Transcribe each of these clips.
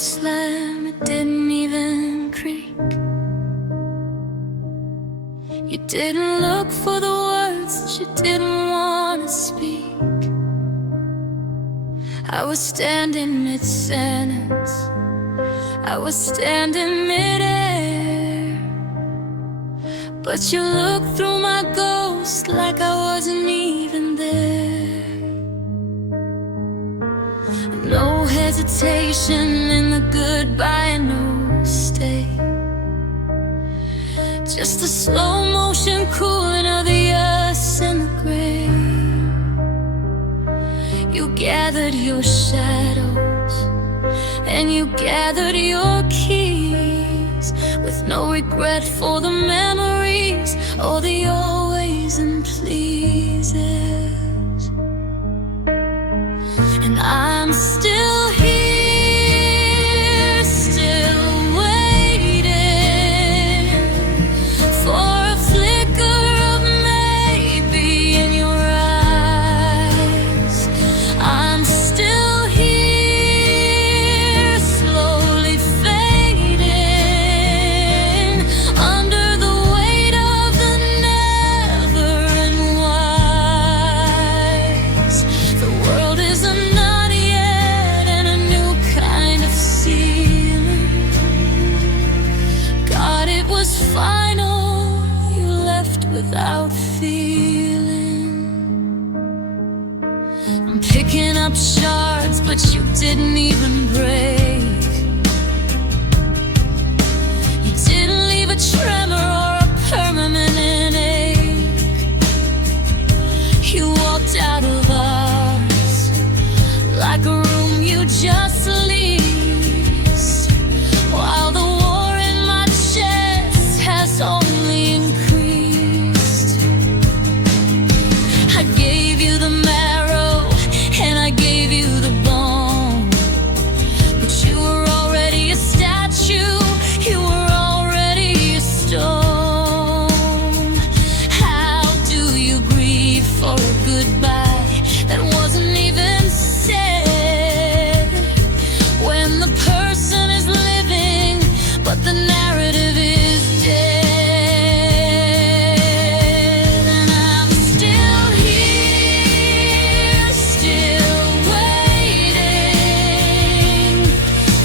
slam, it didn't even creak. You didn't look for the words that you didn't want to speak. I was standing mid-sentence, I was standing mid-air, but you looked through my ghost like I wasn't even there. No hesitation in the goodbye, no stay. Just a slow motion cooling of the us and the gray. You gathered your shadows and you gathered your keys, with no regret for the memories or the always and pleases. And I'm still here, still waiting for a flicker of maybe in your eyes. I'm still here, slowly fading under the weight of the never and wise. The world is a not yet and a new kind of ceiling. God, it was final, you left without feeling. I'm picking up shards, but you didn't even break. You didn't leave a tremor or a permanent ache. You walked out of ours like a room you just leased, while the war in my chest has only increased. I gave you the marrow and I gave you the bone, but you were already a statue, you were already a stone. How do you grieve for a goodbye that wasn't even said, when the person is living but the narrative is dead? And I'm still here, still waiting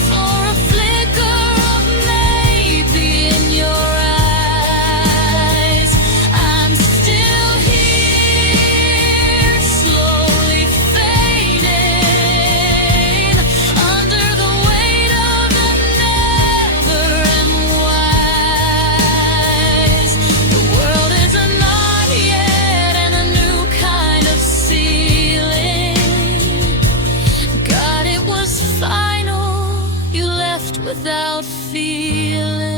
for a flicker of maybe in your eyes. I'm still here, slowly fading under the weight of the never and wise. The world is a not yet and a new kind of ceiling. God, it was final, you left without feeling.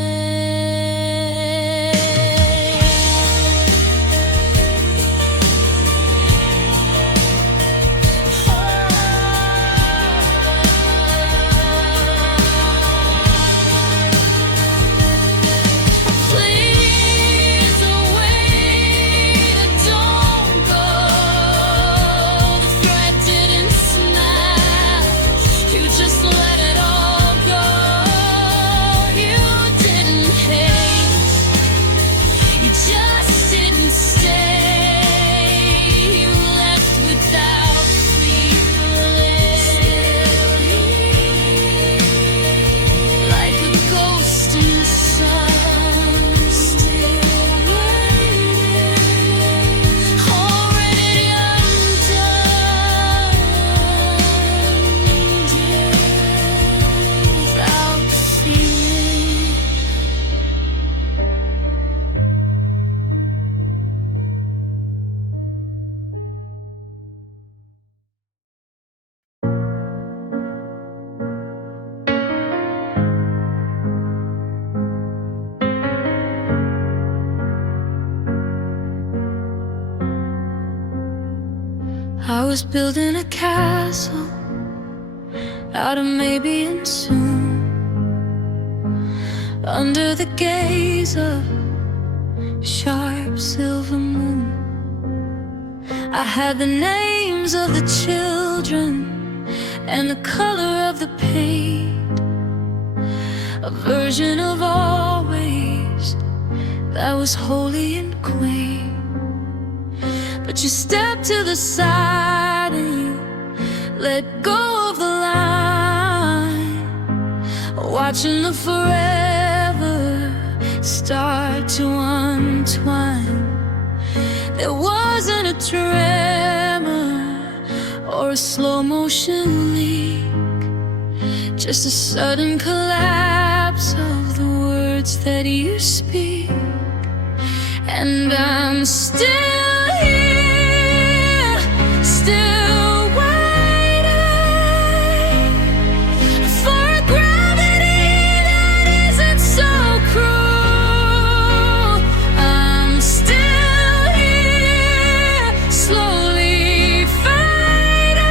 Please wait, don't go. The thread didn't snap, you just let it all go. You didn't hate, you just didn't stay. You left without feeling, like a ghost in the sun. Still waiting, already undone, without feeling. I was building a castle out of maybe and soon, under the gaze of sharp silver moon. I had the names of the children and the color of the paint, version of always that was holy and quaint. But you stepped to the side and you let go of the line, watching the forever start to untwine. There wasn't a tremor or a slow motion leak, just a sudden collapse of the words that you speak. And I'm still here, still waiting for a gravity that isn't so cruel. I'm still here, slowly fading,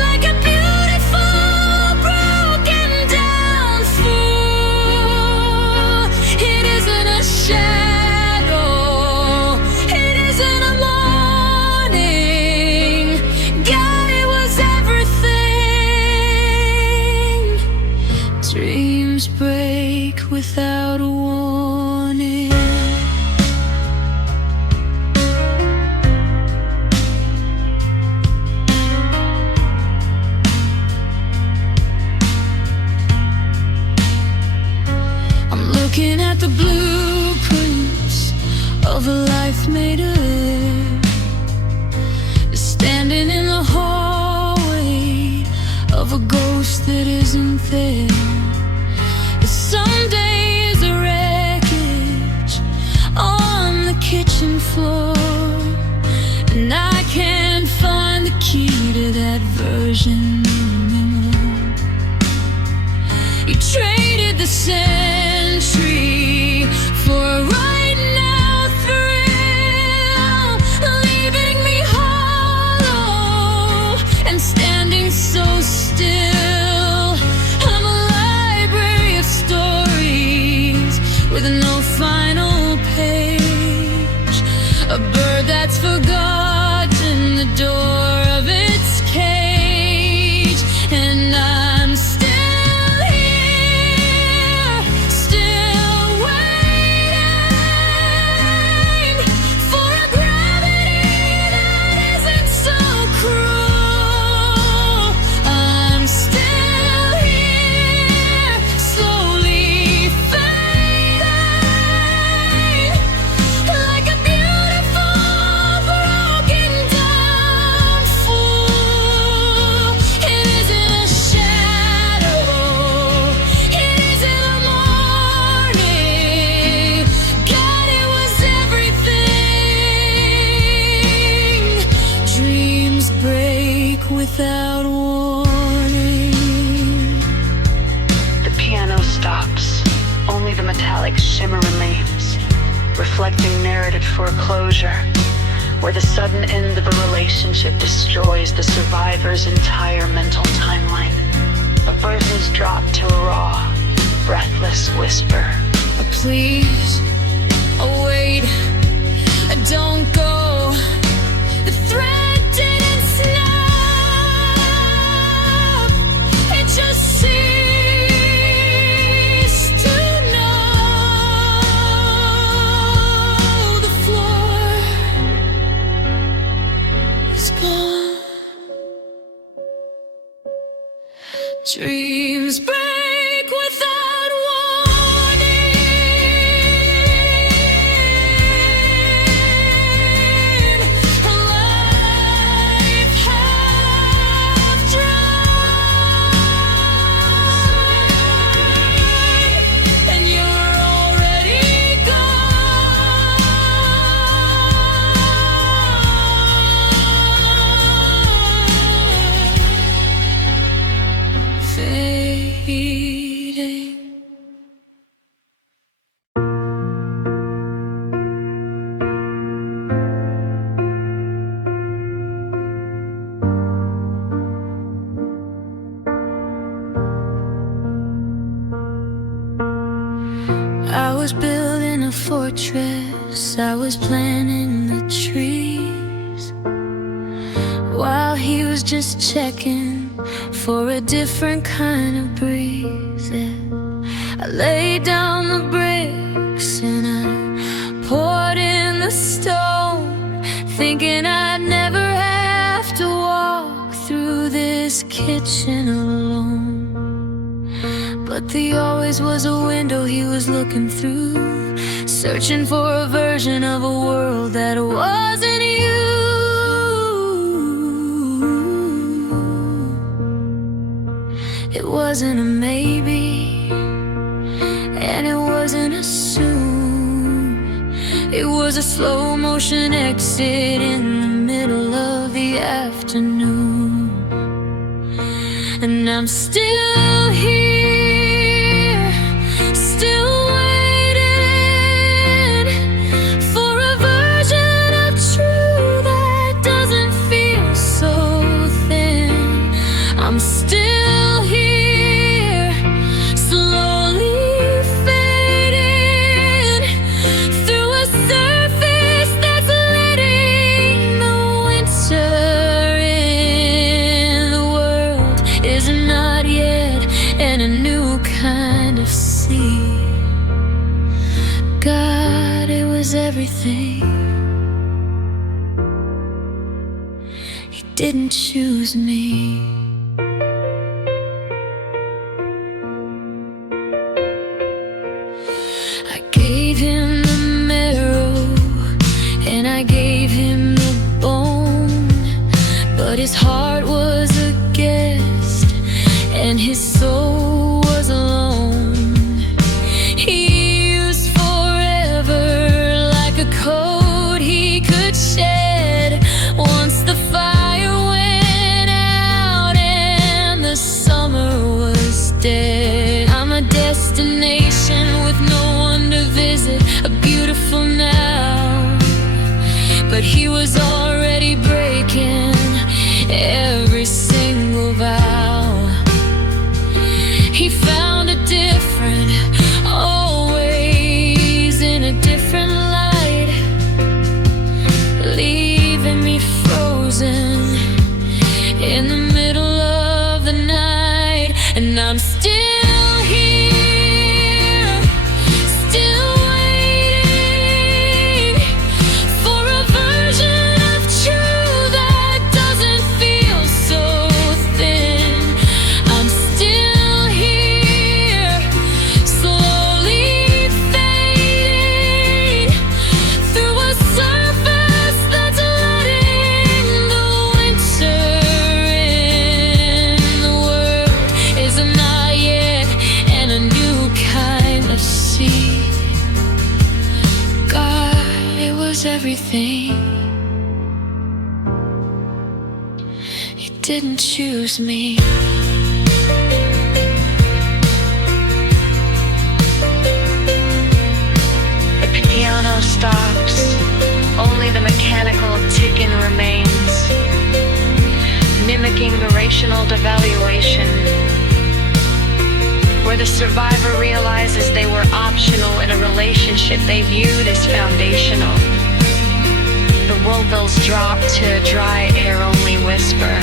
like a beautiful broken down fool. It isn't a shadow, it isn't a morning. God, it was everything. Dreams break without a warning. I'm looking at the blueprints of a life made of air, standing in the hallway of a ghost that isn't there. Some days a wreckage on the kitchen floor, and I can't find the key to that version anymore. You traded the century for a right now thrill, leaving me hollow and standing so still. I'm a library of stories with no final page, a bird that's forgotten the door of its cage. And I'm still here, still waiting for a gravity that isn't so cruel. I'm still here, slowly fading, like a beautiful broken down fool. It isn't a shadow, it isn't a morning. God, it was everything. Dreams break without warning. The piano stops. Only the metallic shimmer remains, reflecting narrative for a closure, where the sudden end of a relationship destroys the survivor's entire mental timeline. A version's drop to a raw, breathless whisper. Please, oh wait, don't go. The thread didn't snap, it just ceased to know. The floor is gone. Dreams break without warning. Life half dry, and you're already gone. Fading. I was building a fortress, I was planting the trees, while he was just checking for a different kind of breeze. Yeah. I laid down the bricks and I poured in the stone, thinking I'd never have to walk through this kitchen alone. But there always was a window he was looking through, searching for a version of a world that wasn't you. It wasn't a maybe, and it wasn't a soon. It was a slow motion exit in the middle of the afternoon. And I'm still here, still waiting for a version of true that doesn't feel so thin. I'm still here, slowly fading through a surface that's letting the winter in. The world is not yet in a new kind of sea. God, it was everything. He didn't choose me. I gave him the marrow and I gave him the bone, but his heart was a guest and his soul was alone. He used forever like a coat he could shed once the fire went out and the summer was dead. I'm a destination with no one to visit, a beautiful now, but he was already breaking every single vow. He found a different, always in a different light, leaving me frozen in the middle of the night. And I'm still here, still waiting for a version of true that doesn't feel so thin. I'm still here, slowly fading through a surface that's letting the winter in. The world is not yet in a new kind of sea. God, it was everything. He didn't choose me. The piano stops, only the mechanical ticking remains, mimicking the racial devaluation, where the survivor realizes they were optional in a relationship they viewed as foundational. The wool bills drop to a dry air-only whisper.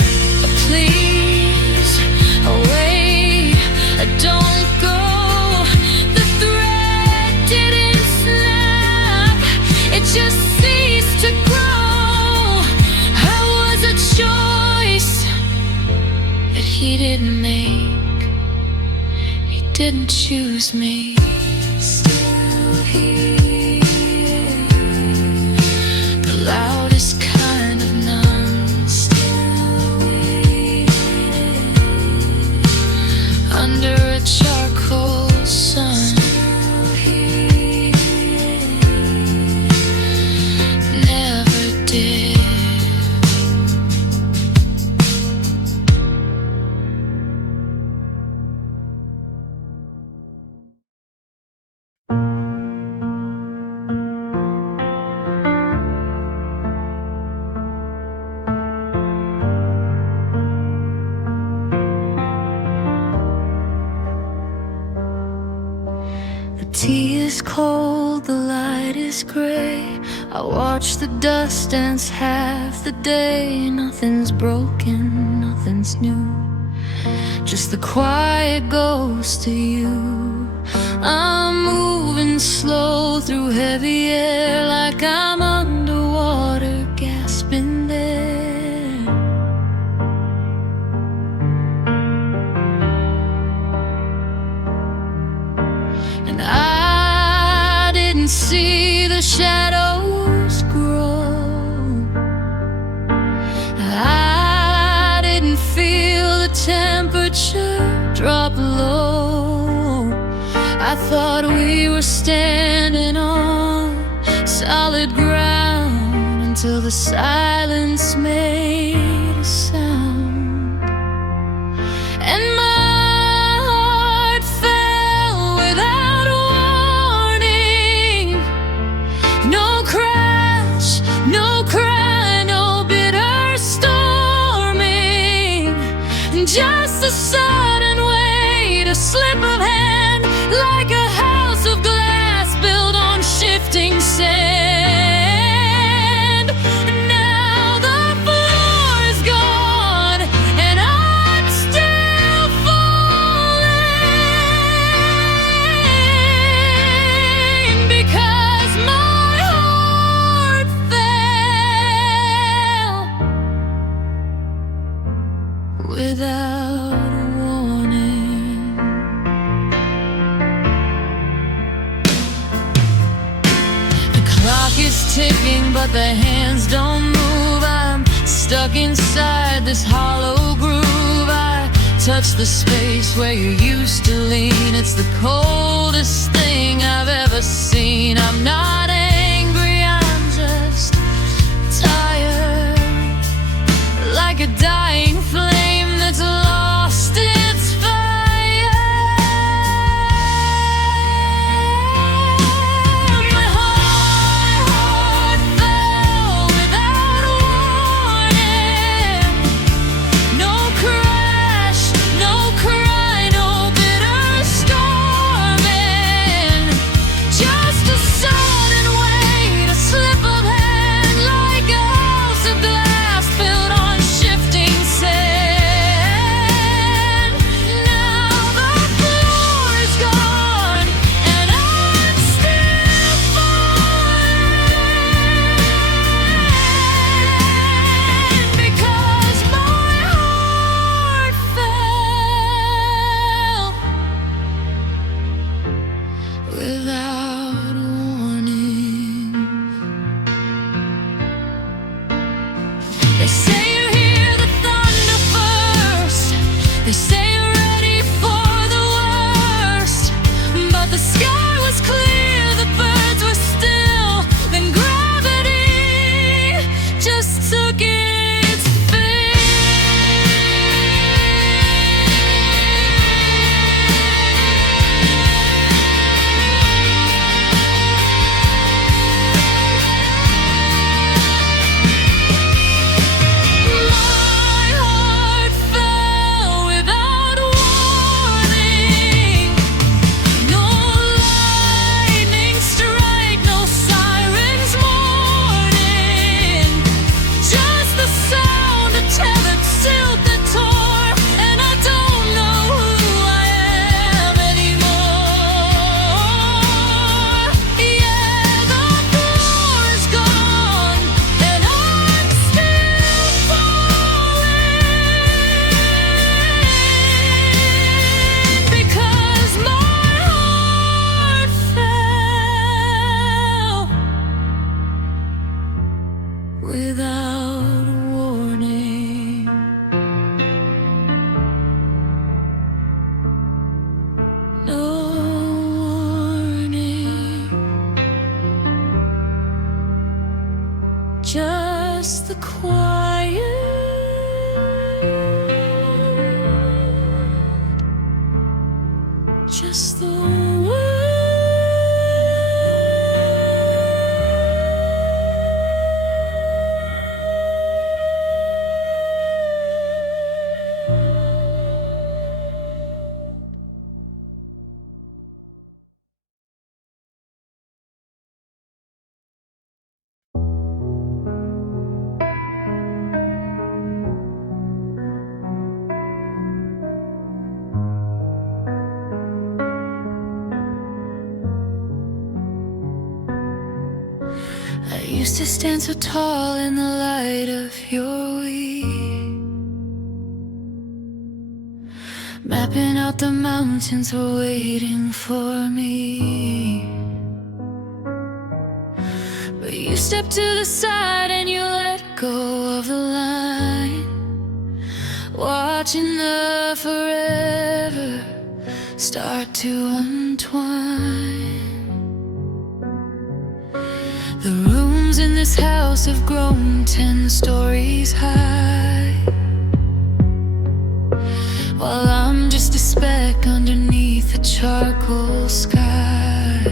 Please, away, don't go. The thread didn't snap, it just ceased to grow. I was a choice that he didn't make. He didn't choose me. Still here, the loudest kind of numb, still waiting under a charcoal sun. Never did. The tea is cold, the light is gray. I watch the dust dance half the day. Nothing's broken, nothing's new. just the quiet ghost of you. I'm moving slow through heavy air, like I'm underwater, gasping there. And I didn't see the shadows grow. I didn't feel the temperature drop low. I thought we were standing on solid ground until the silence made a sound. And my heart fell without warning. No crash, no cry, no bitter storming. Just a sudden weight, a slip of hand, like a house of glass built on shifting sand. Now the floor is gone, and I'm still falling, because my heart fell without warning. The clock is ticking, but the hands don't move. I'm stuck inside this hollow groove. I touch the space where you used to lean. It's the coldest thing I've ever seen. I'm not angry, I'm just tired, like a dying flame that's lost its fire. My heart fell without warning. No crash, no cry, no bitter storming. Just a sudden weight, a slip of hand, like a house of glass built on shifting sand. Now the floor is gone, and I'm still falling, because my heart fell without warning. They say you hear the thunder first. They say you're ready for the worst. But the sky was clear, the birds were still. Then gravity just took its My heart fell without warning. No lightning strike, no sirens mourning. Just the sound of tethered silk that tore, and I don't know who I am anymore. Yeah, the floor is gone, and I'm still falling, because my heart fell without warning. No warning. Just the quiet, just the wind. I used to stand so tall in the light of your weed, mapping out the mountains were waiting for me. But you stepped to the side and you let go of the line, watching the forever start to untwine. The rooms in this house have grown 10 stories high, while I'm just a speck underneath a charcoal sky.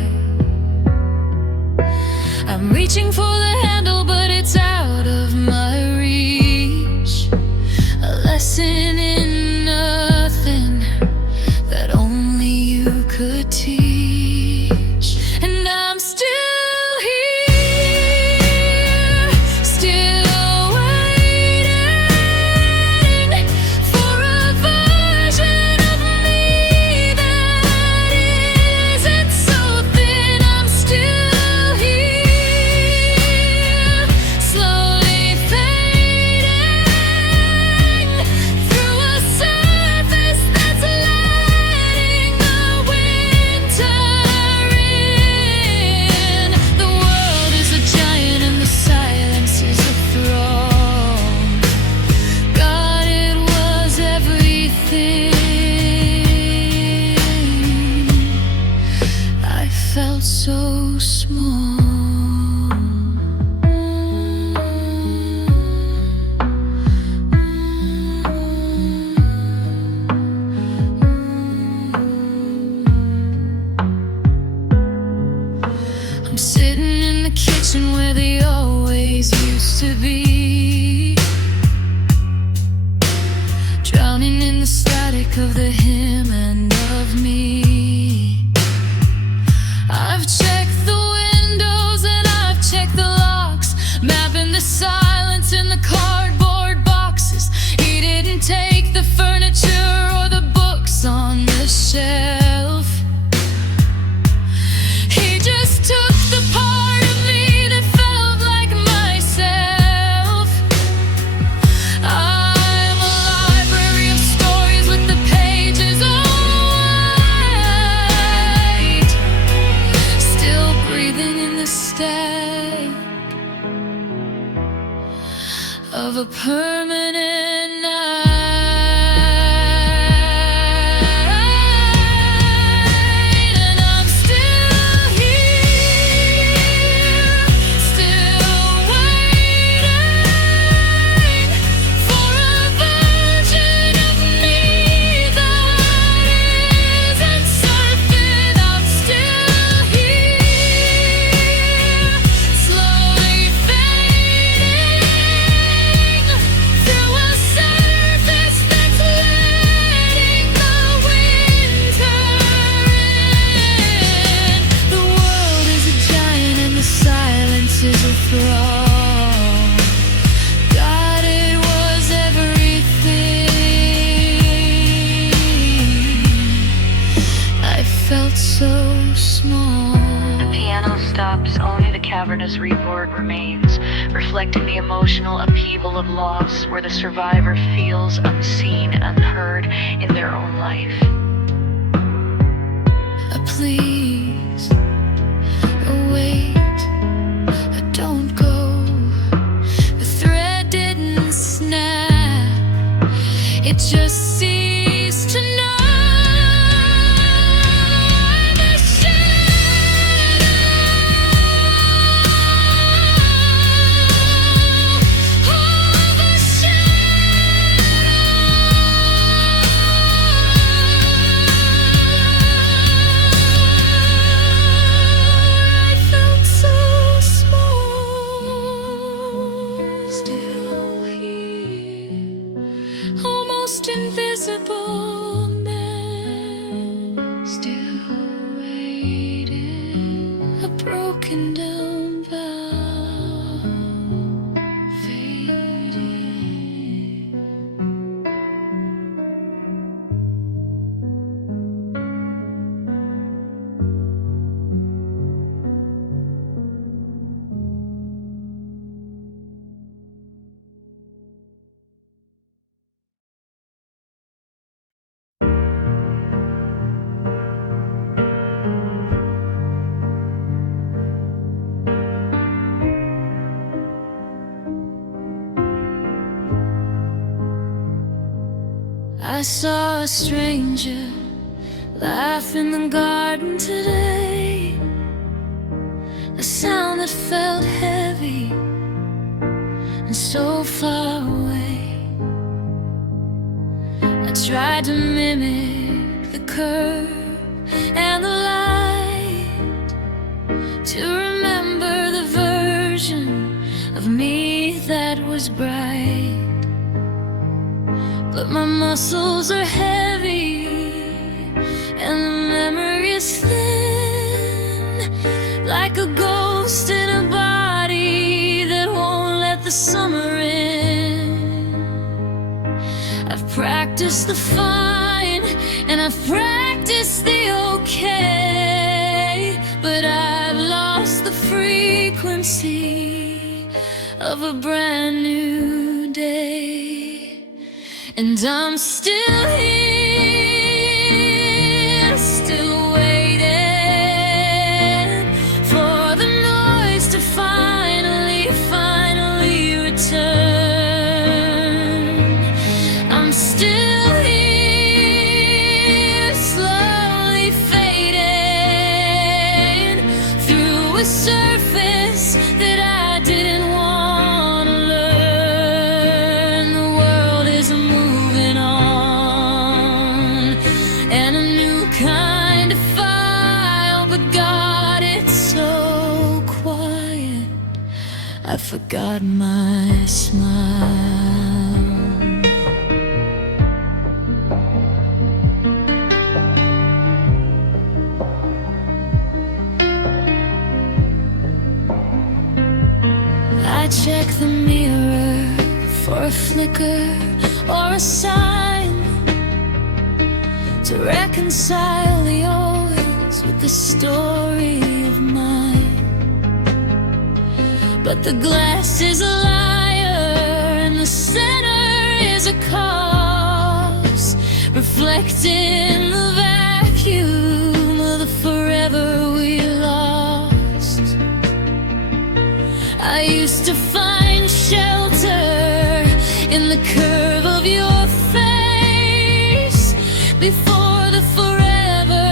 I'm reaching for the handle, but it's out of my reach. A lesson in nothing that only you could teach. And I'm still here, still waiting for a version of me that isn't so thin. I'm still here, slowly fading through a surface that's letting the winter in. The world is a giant and the silence is a throne. God, it was everything. I felt so small. I'm sitting in the kitchen where they always used to be, drowning in the static of the him and of me. I've checked the windows and I've checked the locks, mapping the silence in the cardboard boxes. He didn't take the furniture or the books on the shelf. He just took the part of me that felt like myself. I'm a library of stories with the pages all white, still breathing in the static of a permanent night. And I'm still here, still waiting for a version of me that isn't certain. I'm still here, slowly fading through a surface that's letting the winter in. The world is a giant and the silence is a throne. God, it was everything. I felt so small. The piano stops, only the cavernous reverb remains, reflecting the emotional upheaval of loss, where the survivor feels unseen and unheard in their own life. Please, wait, don't go. The thread didn't snap, it just ceased to know. The shadow, oh, the shadow. I felt so I saw a stranger laugh in the garden today, a sound that felt heavy and so far away. I tried to mimic the curve and the light, to remember the version of me that was bright. But my muscles are heavy and the memory is thin, like a ghost in a body that won't let the summer in. I've practiced the fine and I've practiced the okay, but I've lost the frequency of a brand new day. And I'm still here, still waiting for the noise to finally return. I'm still here, slowly fading through a surface that I didn't want to learn. The world is moving on, and a new kind of file, but God, it's so quiet, I forgot my smile. I check the mirror for a flicker or a sign to reconcile the yours with the story of mine. But the glass is a liar and the center is a cause, reflecting the vacuum of the forever we lost. I used to find shelter in the curve of your face before the forever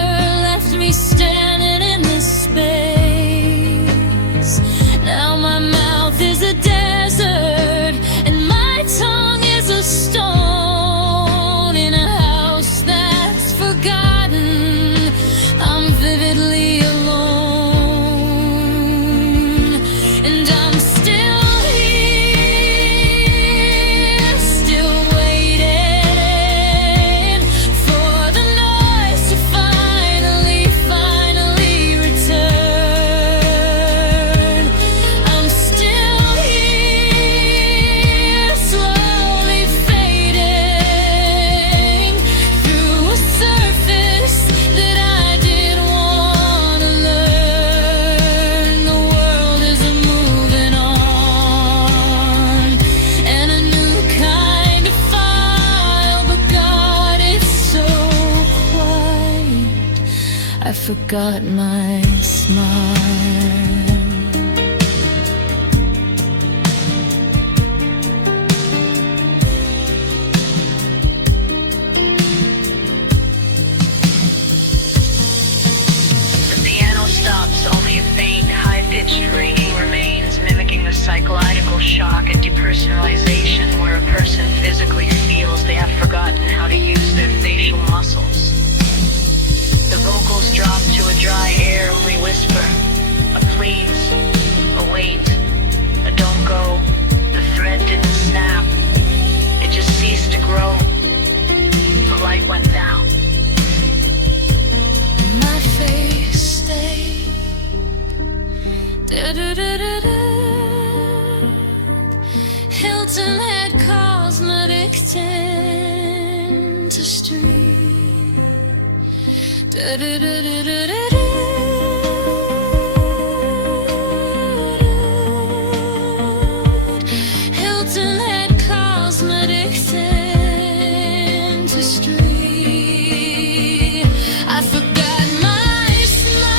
left me standing in this space. Now my mouth is a desert and my tongue is a stone in a house that's forgotten. I'm vividly alone, and I'm still here, still waiting for the noise to finally return. I'm still here, slowly fading through a surface that I didn't want to learn. The world is moving on, and a new kind of file, but God, it's so quiet, I forgot my smile. The piano stops, only a faint, high-pitched ringing remains, mimicking the psychological shock and depersonalization where a person physically feels they have forgotten how to use their facial muscles. The vocals drop to a dry air, only whisper, a please, a wait, a don't go. The thread didn't snap, it just ceased to grow. The light went down. My face stayed. Hilton had cosmetic dentistry. Hilton had cosmetic dentistry. I forgot my smile.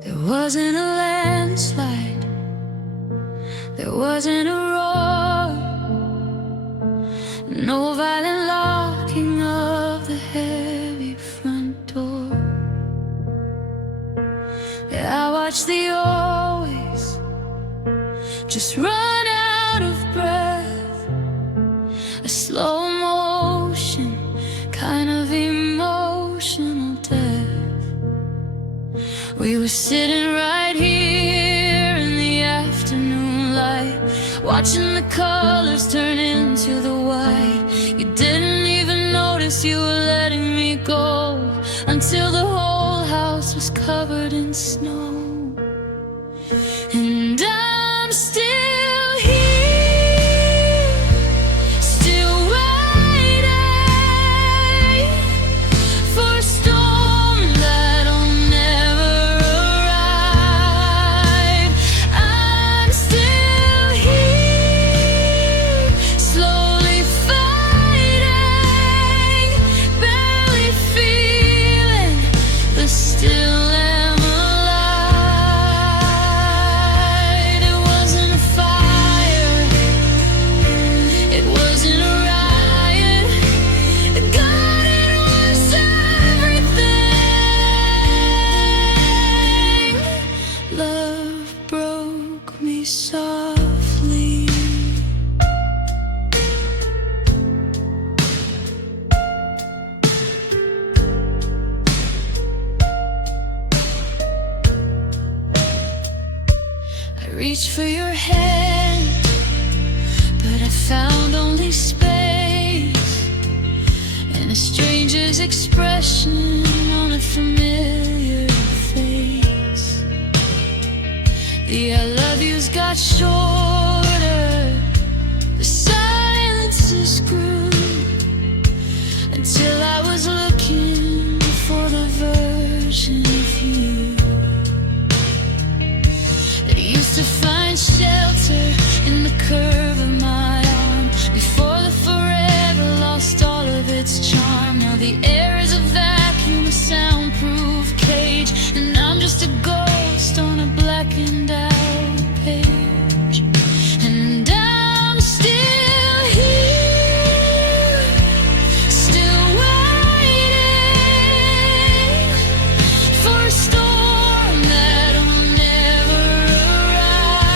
There wasn't a landslide, there wasn't a roar, no violent locking of the heavy front door. Yeah, I watched the always just run out of breath, a slow motion, kind of emotional death. We were sitting right here in the afternoon light, watching the colors turn into the white. You didn't even notice you were letting me go until the whole house was covered in snow. And I'm still here, still waiting for a storm that'll never arrive. I'm still here, slowly fighting, barely feeling, but still am alive. It wasn't a fire, it wasn't a riot. God, it was everything. Love broke me softly. I reached for your hand, but I found only space and a stranger's expression on a familiar face. The I love yous got shorter, the silences grew, until I was looking for the version of you that used to find shelter in the curve of my arm before the forever lost all of its charm. Now the air is a vacuum, a soundproof cage, and I'm just a ghost on a blackened out page. And I'm still here, still waiting for a storm that'll never arrive.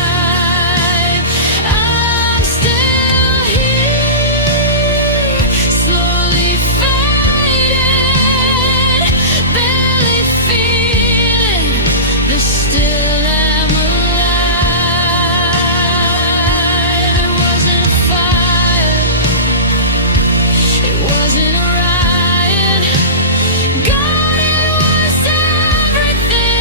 I'm still here, slowly fighting, barely feeling, but still am alive. It wasn't a fire, it wasn't a riot. God, it was everything.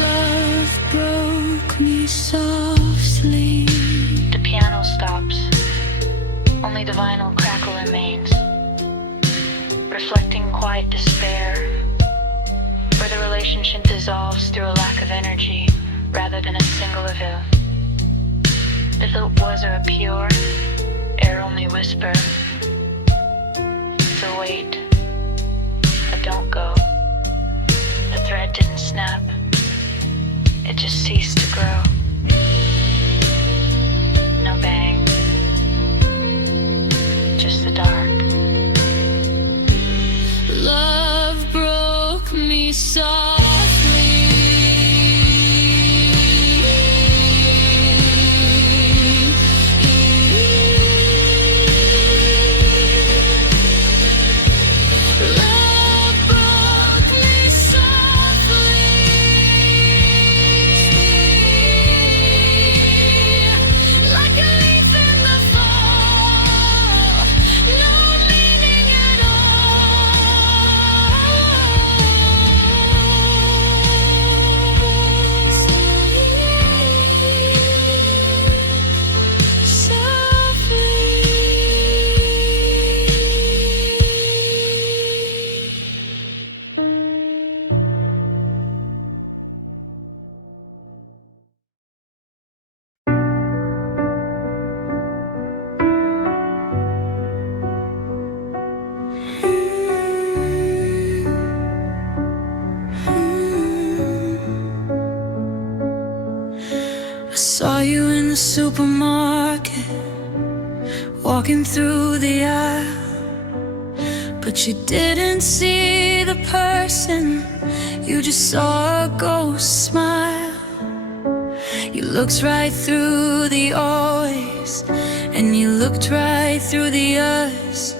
Love broke me softly. The piano stops. Only the vinyl crackle remains, reflecting quiet despair, where the relationship dissolves through a lack of energy rather than a single event. If it was a pure, air-only whisper, it's a wait, a don't go. The thread didn't snap, it just ceased to grow. No bang, just the dark. Love broke me softly. Love broke me softly, like a leaf in the fall, no meaning at all. the supermarket, walking through the aisle, but you didn't see the person, you just saw a ghost smile. You looked right through the always, and you looked right through the us,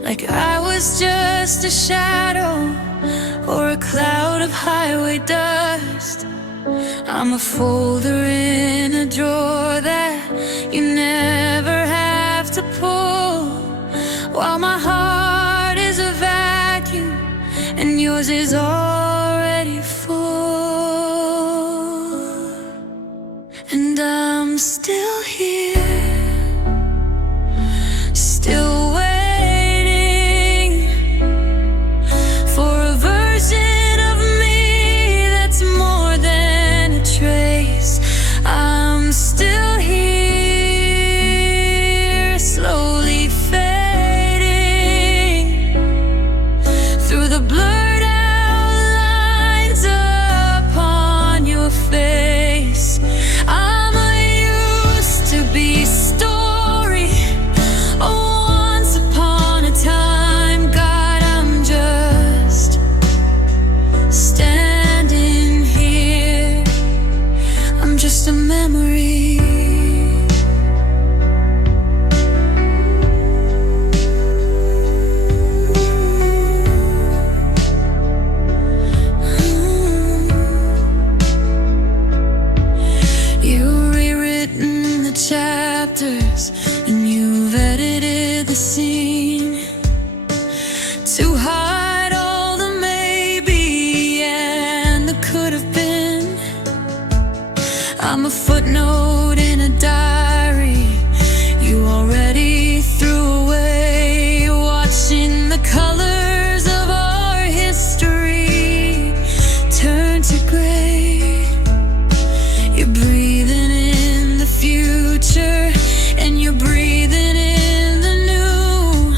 like I was just a shadow or a cloud of highway dust. I'm a folder in a drawer that you never have to pull, while my heart is a vacuum and yours is already full. And I'm still here, still waiting for a version of me that's more than a trace. I'm still here, slowly fading through the blurred outlines upon your face. I'm a used to be story, oh, once upon a time. God, I'm just standing here. I'm just a memory. You've rewritten the chapters and you've edited the scene to hide all the maybe and the could have been. I'm a footnote in a diary you already threw away, watching the colors of our history turn to gray. You're breathing in the future and you're breathing in the new,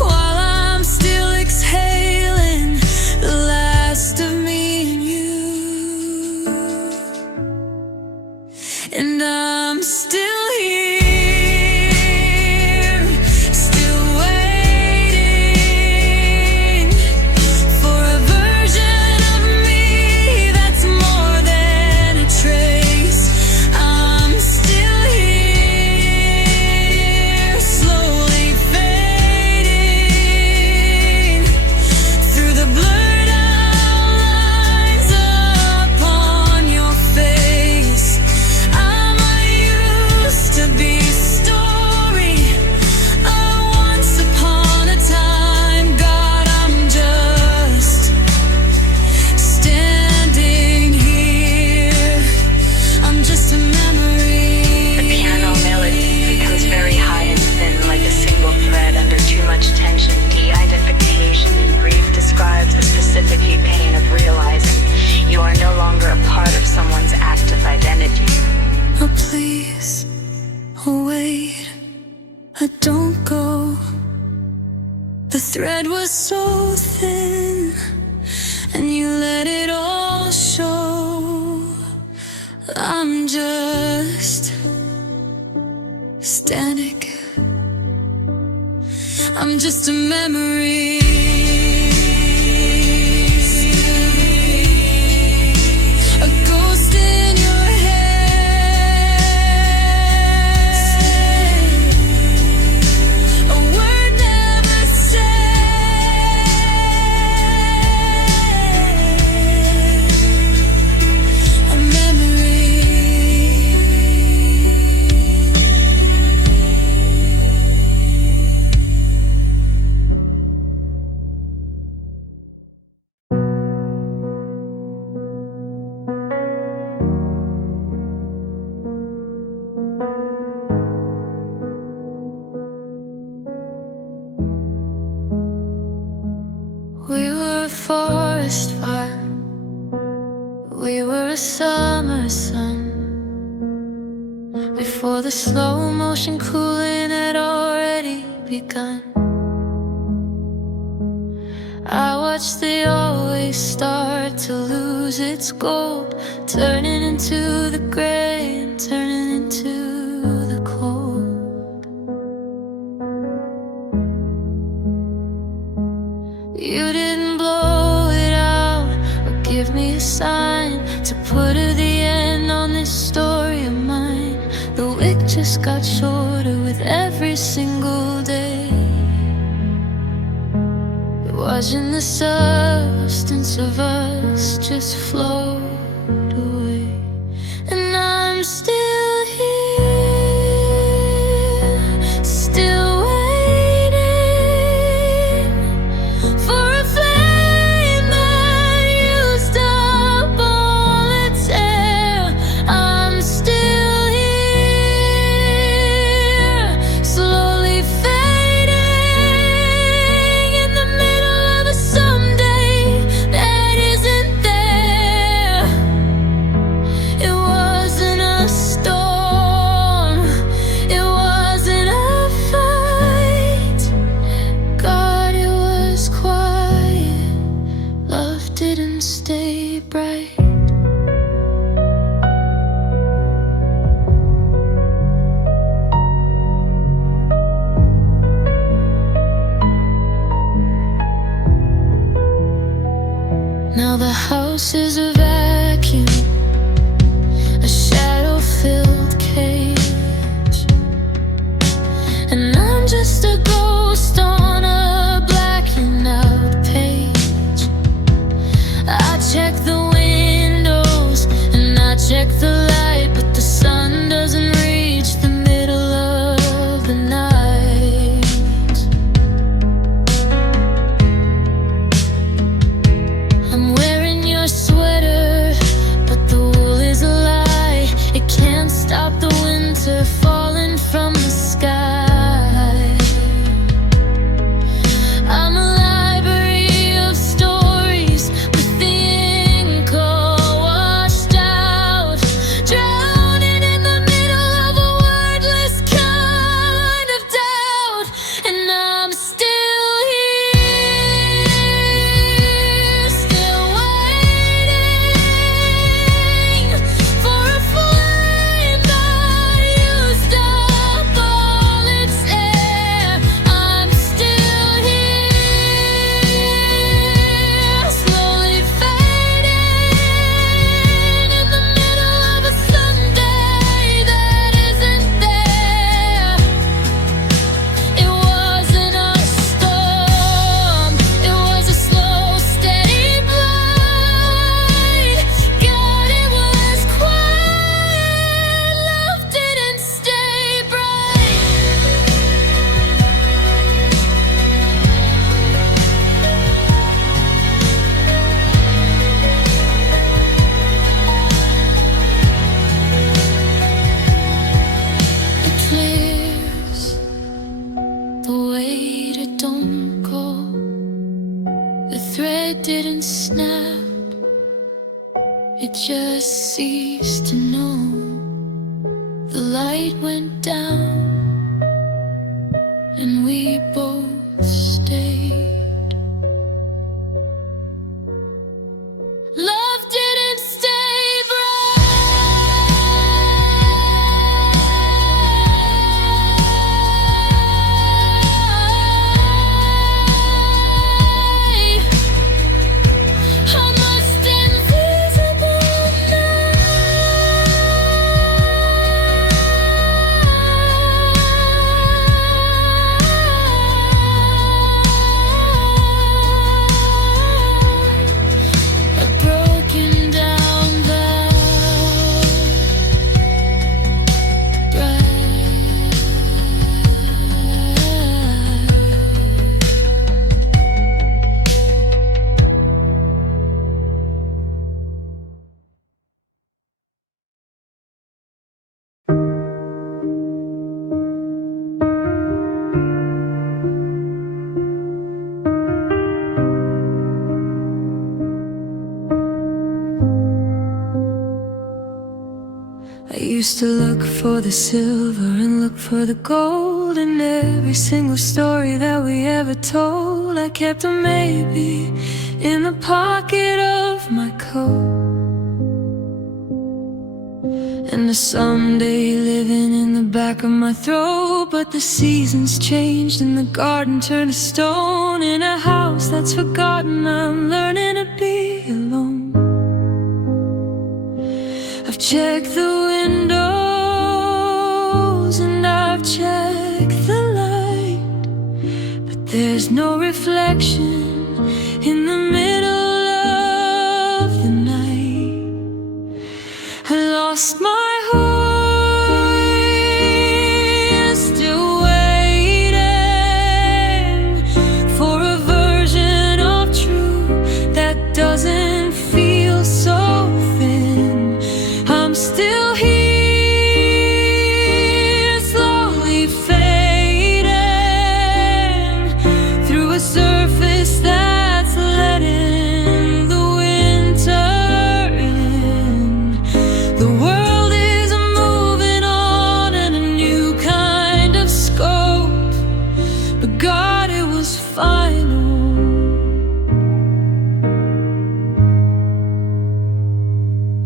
while I'm still exhaling the last of me and you. And I'm still here, still waiting for a version of me that's more than a trace. I'm still here, slowly fading through the blurred outlines upon your face. I'm a used to be story, oh, once upon a time. God, I'm just standing here. I'm just a memory. The piano melody becomes very high and thin, like a single thread under too much tension. De-identification in brief describes the specific pain of realizing you are no longer a part of someone's active identity. Oh, please, oh, wait, don't go. The thread was so thin, and you let it all show. I'm just static. I'm just a memory. A ghost in your head, a word never said, a memory. We were a forest fire, we were a summer sun, before the slow motion cooling had already begun. I watched the always start to lose its gold, turning into the gray and You didn't blow it out or give me a sign to put the end on this story of mine. The wick just got shorter with every single day. It wasn't the substance of us just flowed away. And I'm still here, still waiting for a flame that used up all its air. I'm still here, slowly fading in the middle of a someday that isn't there. It wasn't a storm, it wasn't a fight. God, it was quiet. Love didn't stay bright. Now the house is a vacuum, a shadow-filled cage, and I'm just a ghost on a blackened out page. I check the windows and I check the light, but the sun doesn't reach the middle of the night. I'm wearing your sweater, but the wool is a lie. It can't stop the winter falling from the sky. I'm a library of stories with the ink all washed out, drowning in the middle of a wordless kind of doubt. And I'm still here, still waiting for a flame that used up all its air. I'm still here, slowly fading in the middle of a Sunday that isn't there. It wasn't a storm, it was a slow, steady blight. God, it was quiet. Love didn't stay bright. It clears the weight, it don't go. The thread didn't snap, it just ceased to know. The light went down and we both stayed. Love didn't stay bright. Almost invisible now. A broken down valve, bright. I used to look for the silver and look for the gold in every single story that we ever told. I kept a maybe in the pocket of my coat, and a someday living in the back of my throat. But the seasons changed and the garden turned to stone, in a house house that's forgotten. I'm learning to be alone. I've checked the windows and I've checked the light, but there's no reflection in the middle of the night. I lost my heart, still waiting for a version of true that doesn't feel so thin. I'm still here, slowly fading through a surface that's letting the winter in. The world is moving on in a new kind of scope, but God, it was final.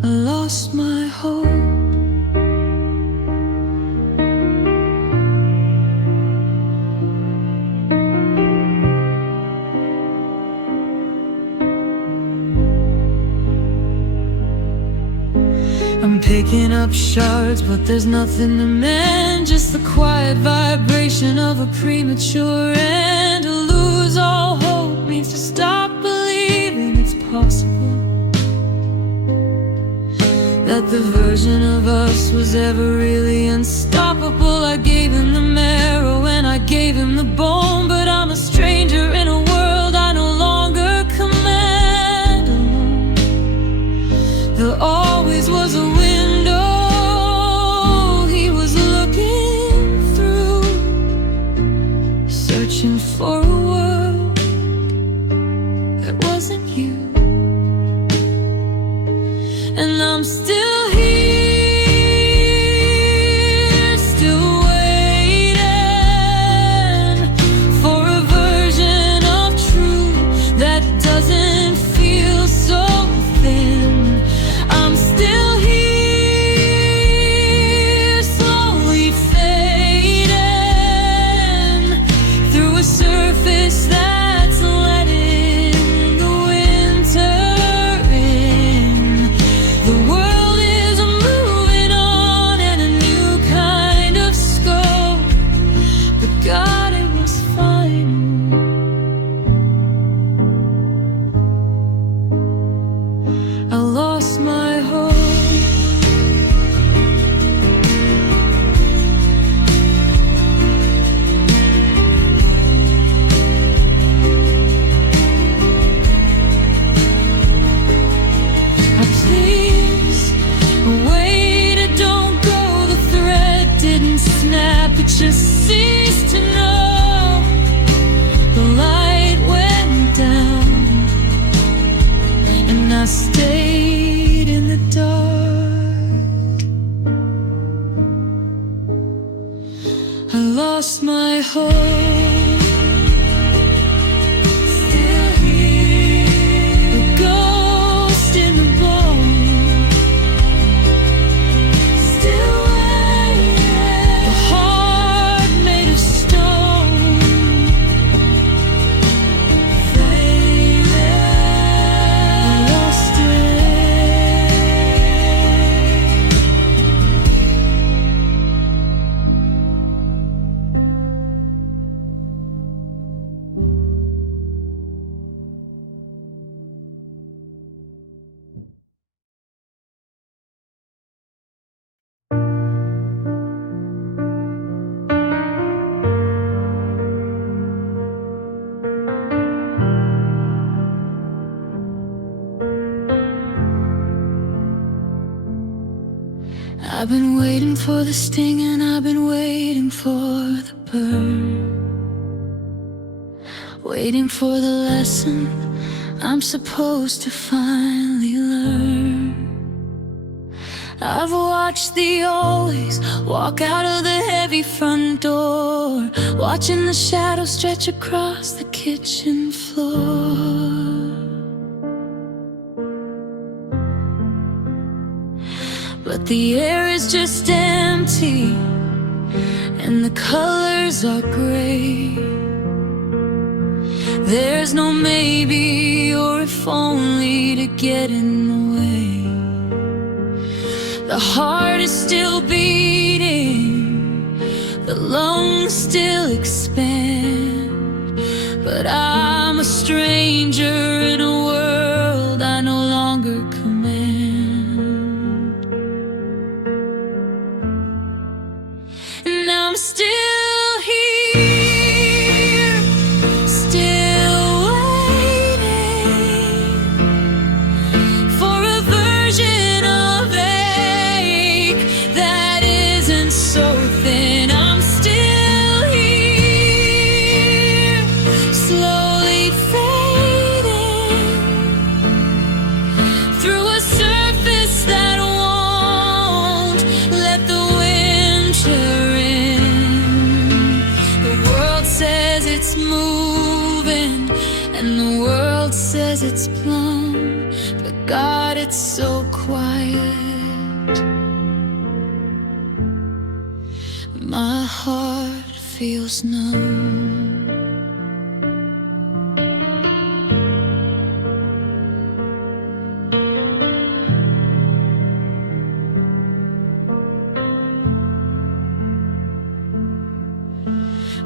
I lost my hope. I'm picking up shards, but there's nothing to mend, just the quiet vibration of a premature end. To lose all hope means to stop believing it's possible, that the version of us was ever really unstoppable. I gave him the marrow and I gave him the bone, but I'm a stranger in a world I no longer command alone. There always was a window he was looking through, searching for a world that wasn't you. And I'm still here, still waiting for a version of truth that doesn't feel so thin. I'm still here, slowly fading through a surface that's letting the winter in. The world is moving on in a new kind of scope, but God, it was final. I lost my hope. Please wait, don't go. The thread didn't snap, it just ceased to know. The light went down and I stayed in the dark. I lost my hope. Still here, the ghost in the bone. Still waiting, the heart made of stone. Faded, I lost it. I've been waiting for the sting and I've been waiting for the burn, waiting for the lesson I'm supposed to finally learn. I've watched the always walk out of the heavy front door, watching the shadows stretch across the kitchen floor. But the air is just empty and the colors are gray. There's no maybe or if only to get in the way. The heart is still beating, the lungs still expand, but I'm a stranger in a world I no longer command. And I'm still here, still waiting for a version of ache that isn't so thin. I'm still here, slowly fading through a surface that won't let the winter in. The world says it's moving, and the world says it's plumb, but God, it's so quiet. My heart feels numb.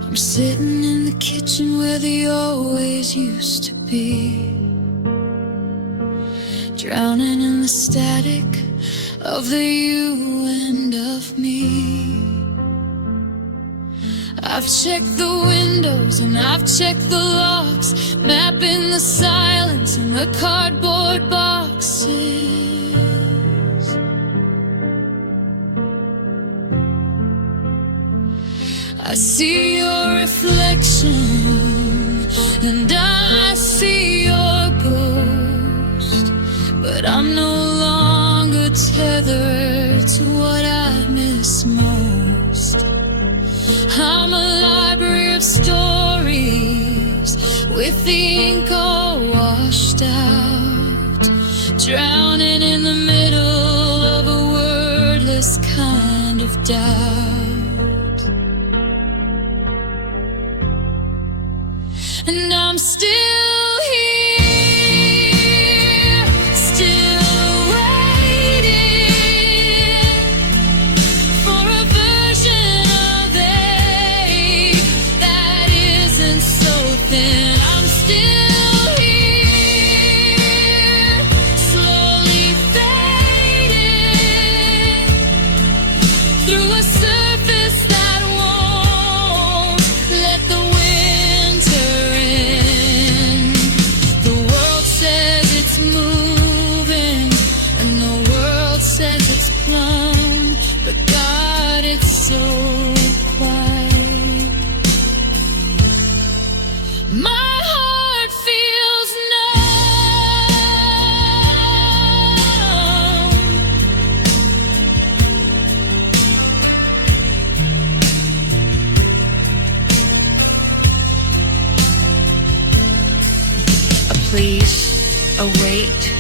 I'm sitting in the kitchen where they always used to be, drowning in the static of the you and of me. I've checked the windows and I've checked the locks, mapping the silence in the cardboard boxes. I see your reflection and I see your ghost, but I'm no longer tethered to what I miss most. I'm a library of stories with the ink all washed out, drowning in the middle of a wordless kind of doubt. And I'm still here, still waiting for a version of ache that isn't so thin. I'm still here, slowly fading through a surface that won't let the winter in. The world says it's moving, and the world says it's plumb, but God, it's so quiet. My heart feels A please, a wait,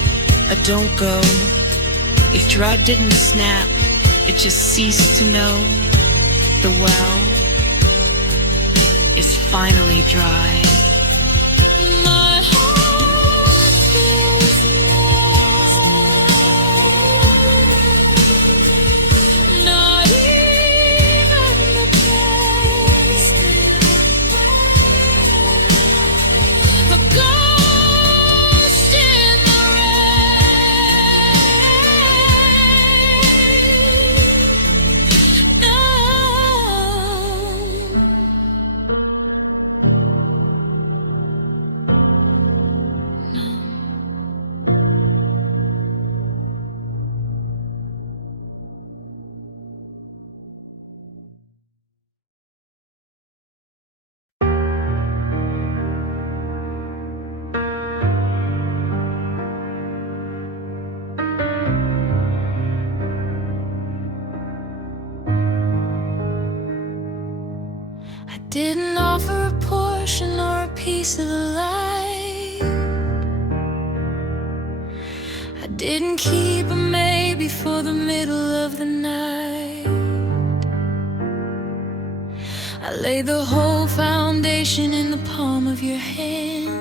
a don't go. If drought didn't snap, it just ceased to know. The well is finally dry. my heart feels numb. Not even the best. A ghost in the rain. No. I didn't offer a portion or a piece of the light. I didn't keep a maybe for the middle of the night. I lay the whole foundation in the palm of your hand.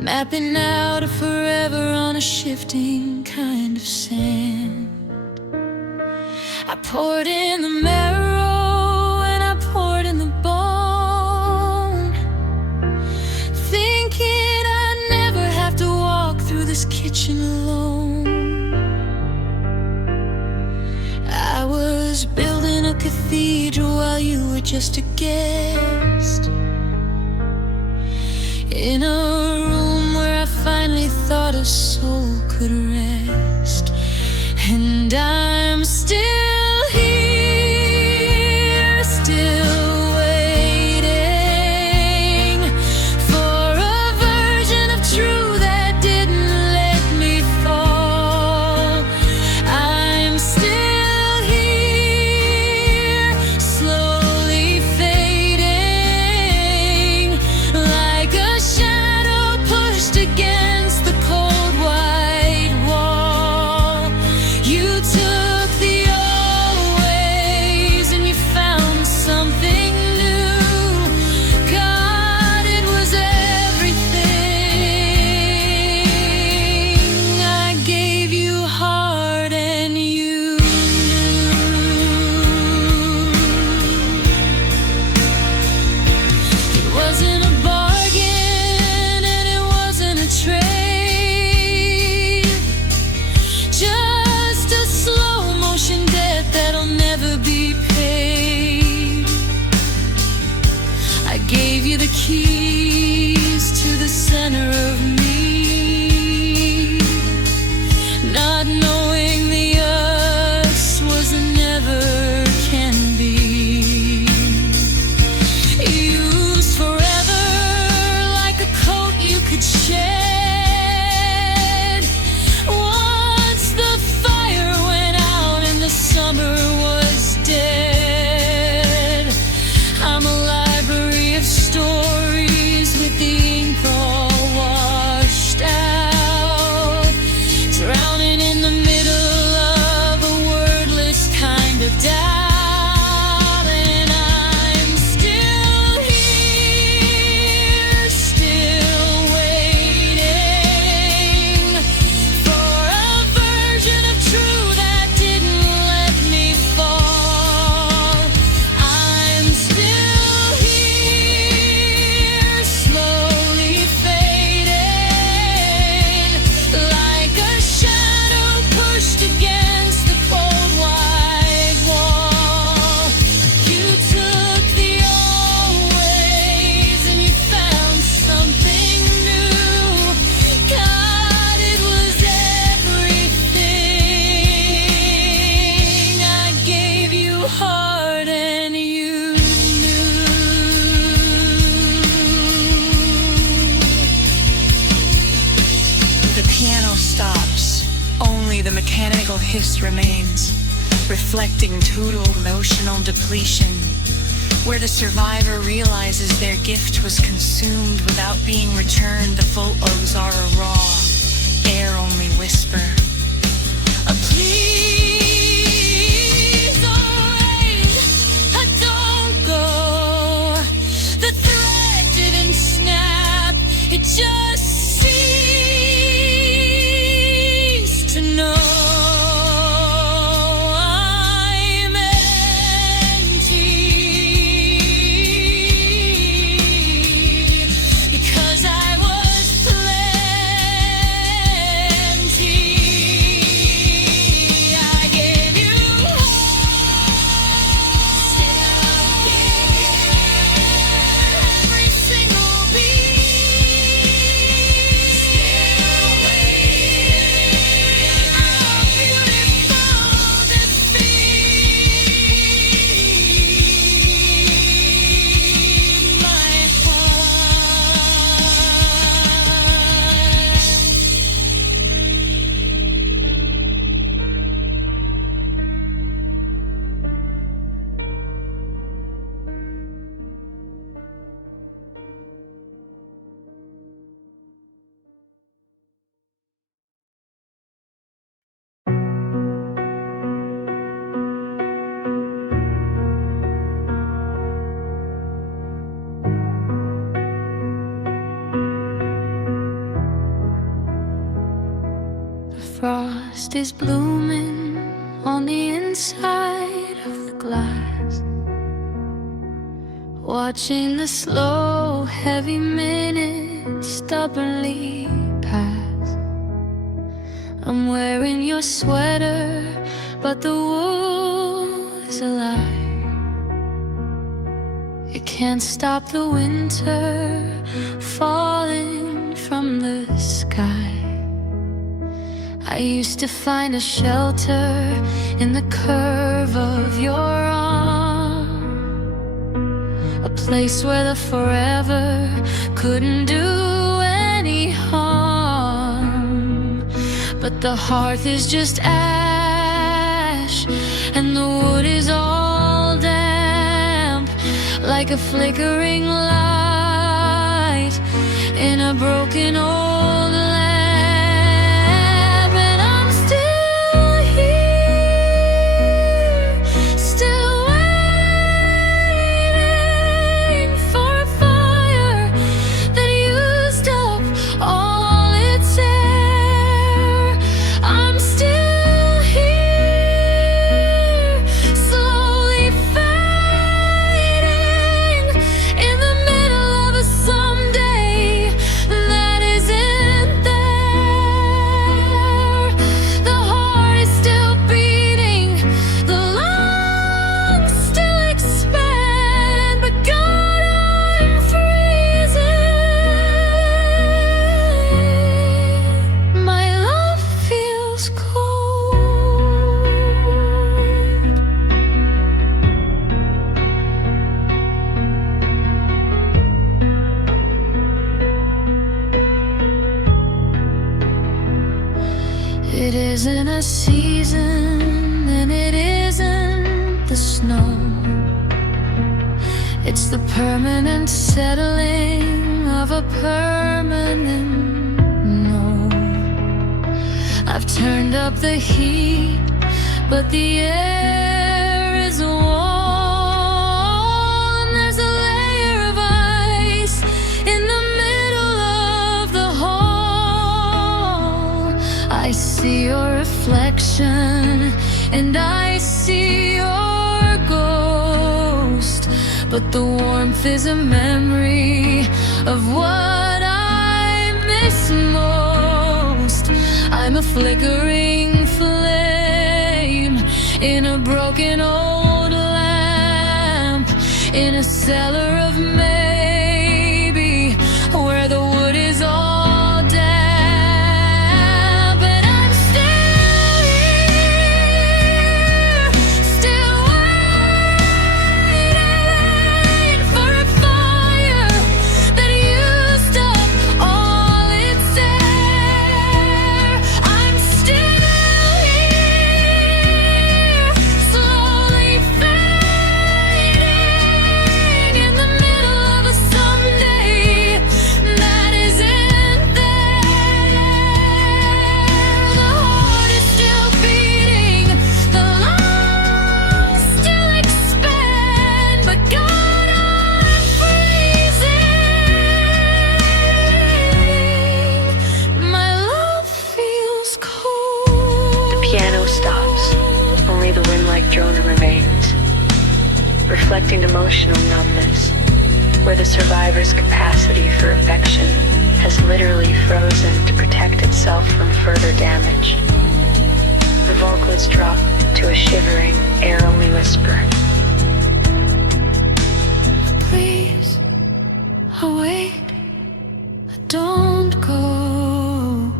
mapping out a forever on a shifting kind of sand. I poured in the marrow and I poured in the bone, thinking I'd never have to walk through this kitchen alone. I was building a cathedral while you were just a guest, in a room where I finally thought a soul could rest. And I'm still here, still waiting for a version of true that didn't let me fall. I'm still here, slowly fading, like a shadow pushed against the cold white wall. You took the old ways and you found something new. God, it was everything. I gave you heart and you knew. It wasn't a bargain and it wasn't a trade, just a slow motion debt that'll never be paid. I gave you the keys to the center of me, not knowing the us was a never can be. Used forever like a coat you could shed. Once the fire went out and the summer was dead, I'm a library of stories with the ink all washed out, drowning in the middle of a wordless kind of doubt. And I'm still here, still waiting for a version of true that didn't let me fall. I'm still here, slowly fading, like a shadow pushed against the cold white wall. You took the old ways and you found something new. God, it was everything. I gave you heart and you knew. The piano stops, only the mechanical hiss remains, reflecting total emotional depletion, where the survivor realizes their gift was consumed without being returned. The photos are a raw, air-only whisper. Please don't wait, don't go. The thread didn't snap, it just ceased to know. I'm empty because I was plenty. ghost is blooming on the inside of the glass, watching the slow, heavy minutes stubbornly pass. I'm wearing your sweater, but the wool is a lie. It can't stop the winter falling from the sky. I used to find a shelter in the curve of your arm, a place where the forever couldn't do any harm. But the hearth is just ash, and the wood is all damp, like a flickering light in a broken old lamp. And I'm still here, still waiting for a fire that used up all its air. I'm still here, slowly fading in the middle of a someday that isn't there. The heart is still beating, the lungs still expand, but God, I'm freezing. My love feels cold. It isn't a season, and it isn't the snow. It's the permanent settling of a permanent no. I've turned up the heat, but the air is warm. There's a layer of ice in the middle of the hall. I see your reflection, and I see your ghost, but the warmth is a memory of what I miss most. I'm a flickering flame in a broken old lamp, in a cellar of maybe, where the wood is all damp. And I'm still here, still waiting for a fire that used up all its air. I'm still here, slowly fading in the middle of a someday that isn't there. The heart is still beating, the lungs still expand, but God, I'm freezing. My love feels cold. The piano stops. Only the wind-like drone remains, reflecting emotional numbness, where the survivor's capacity for affection has literally frozen to protect itself from further damage. The vocals drop to a shivering, air-only whisper. Please, await, don't go.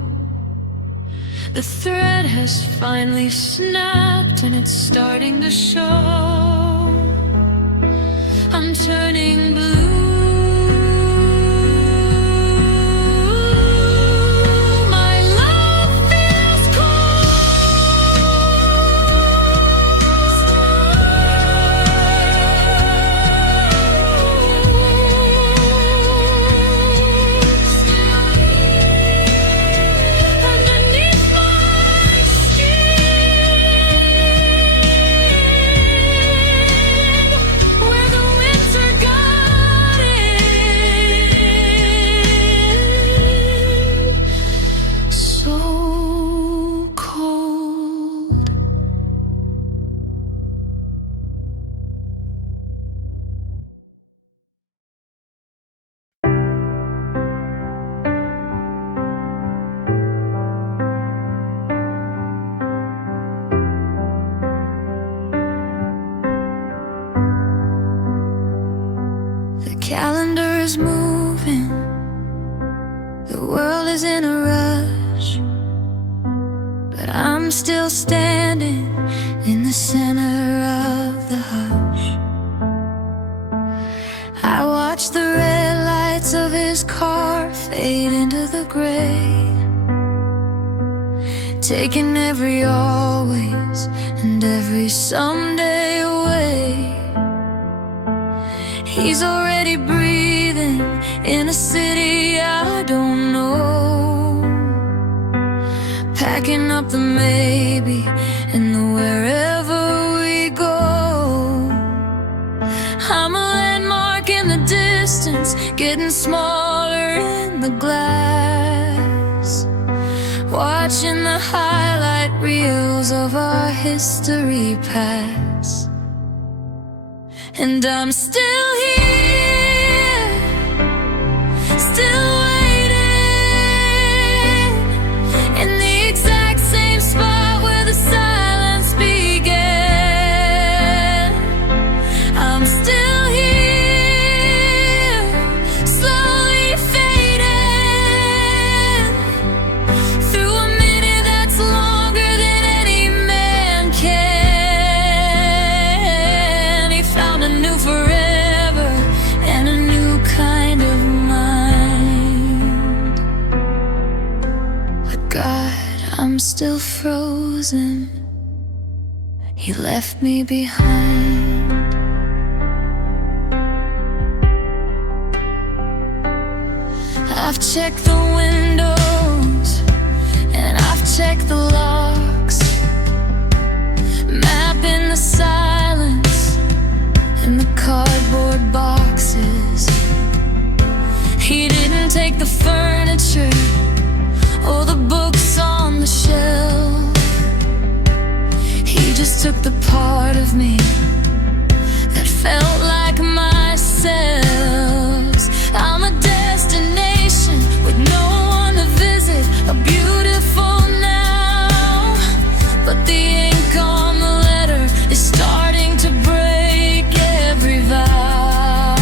The thread has finally snapped, and it's starting to show. I'm turning blue. My love feels underneath my skin, where the winter got calendar is moving, the world is in a rush, but I'm still standing in the center of the hush. I watch the red lights of his car fade into the gray, taking every always and every someday away. He's already breathing in a city I don't know, packing up the maybe and the wherever we go. I'm a landmark in the distance, getting smaller in the glass, watching the highlight reels of our history pass. And I'm still here, still waiting, in the exact same spot where the silence began. I'm still here, slowly fading, through a minute that's longer than any man can. He found a new forever and a new kind of mind. But God, I'm still frozen. He left me behind. I've checked the windows and I've checked the locks, mapping the silence in the cardboard boxes. He didn't take the furniture or the books on the shelf. He just took the part of me that felt like myself. I'm a destination with no one to visit, a beautiful now, but the ink on the letter is starting to break every vow.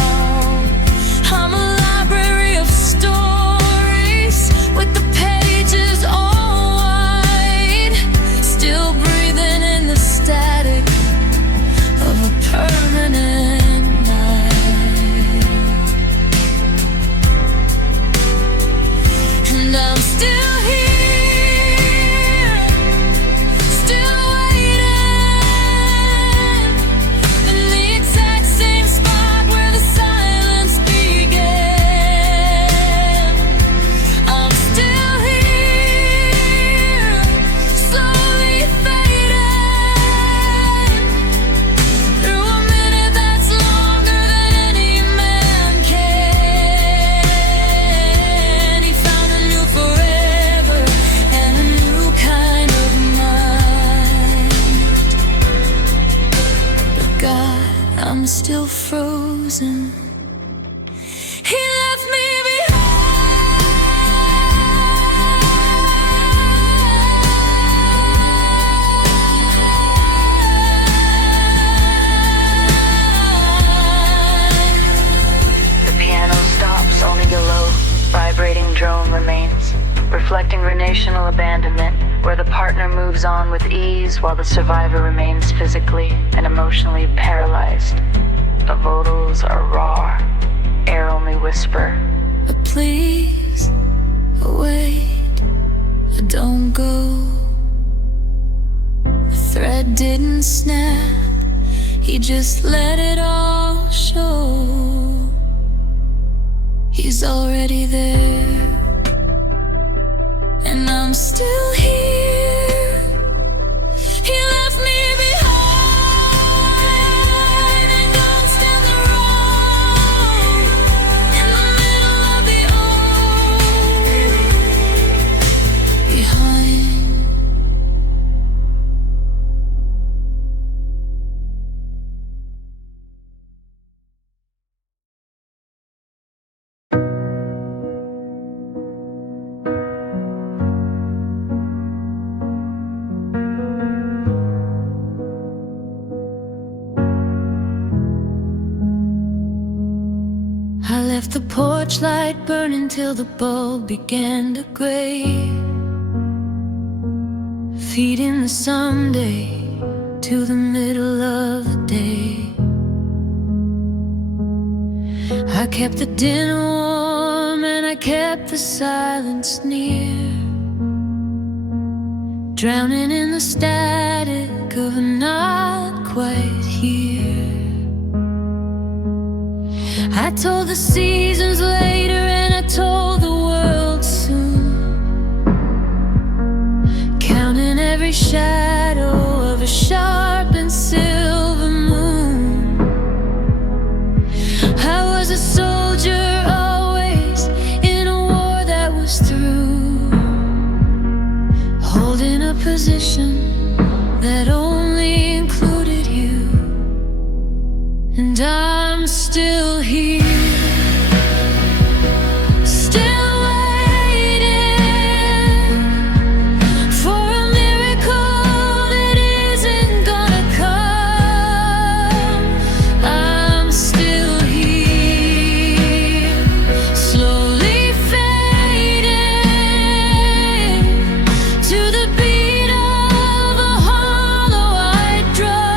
I'm a library of stories with the pages all white, still breathing in the static of a permanent night. And I'm still here, still waiting, in the exact same spot where the silence began. I'm still here, slowly fading, through a minute that's longer than any man can. He found a new forever and a new kind of mind. But God, I'm still frozen. He left me behind. The piano stops, only a low, vibrating drone remains, reflecting relational abandonment, where the partner moves on with ease while the survivor remains physically and emotionally paralyzed. The vocals are raw, air only whisper. But please, wait, don't go. The thread didn't snap, he just let it all show. He's already there, and I'm still here. He left me behind and danced in the road, in the middle of the old, behind. I left the porch light burning till the bulb began to gray, feeding the someday to the middle of the day. I kept the dinner warm and I kept the silence near, drowning in the static of a not quite here. I told the seasons later and I told the world soon, counting every shadow of a sharp and silver moon. I was a soldier always in a war that was through, holding a position that only included you. And I'm still here, still waiting for a miracle that isn't gonna come. I'm still here, slowly fading to the beat of a hollow-eyed drum.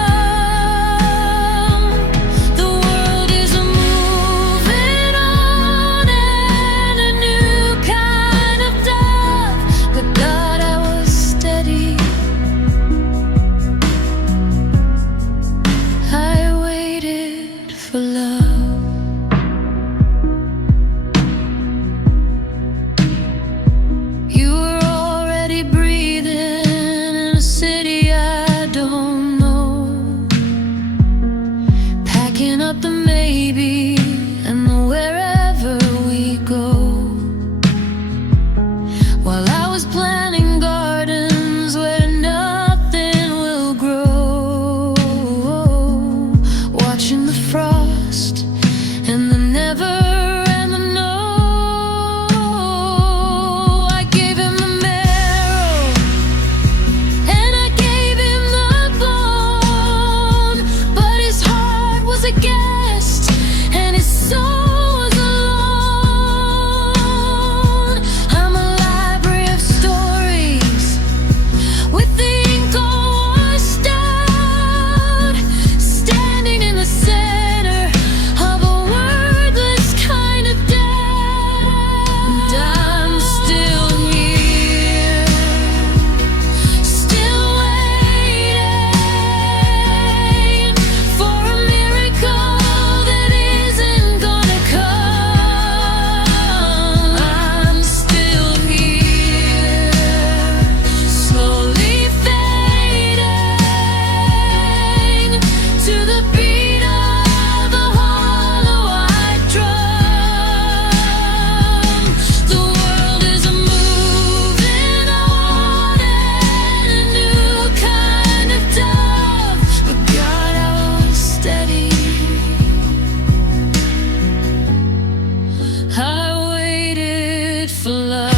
The world is moving on in a new kind of dove, but God, I was steady. I waited for love. You were already breathing in a city I don't know, packing up the maybe and the wherever we go, while I was planting gardens where nothing will grow, watching the frost and the never and the no. I gave him the marrow and I gave him the bone, but his heart was a guest and his soul was alone. I'm a library of stories with the ink all washed out, standing in the center of a wordless kind of doubt. And I'm still here, still waiting for a miracle that isn't gonna come. I'm still here, slowly fading to the beat of a hollow-eyed drum. The world is moving on in a new kind of dove, but God, I was steady. I waited for love.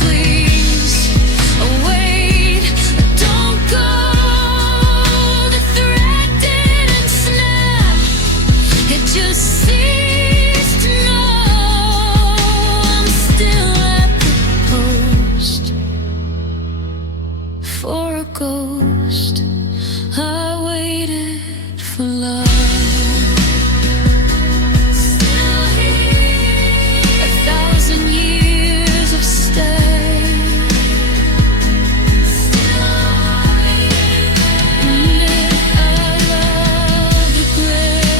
Please wait, don't go. The thread didn't snap, it just ceased to know. I'm still at the post for a ghost. I waited for love. Still here, 1,000 years of stay. Still waiting. I love the grave.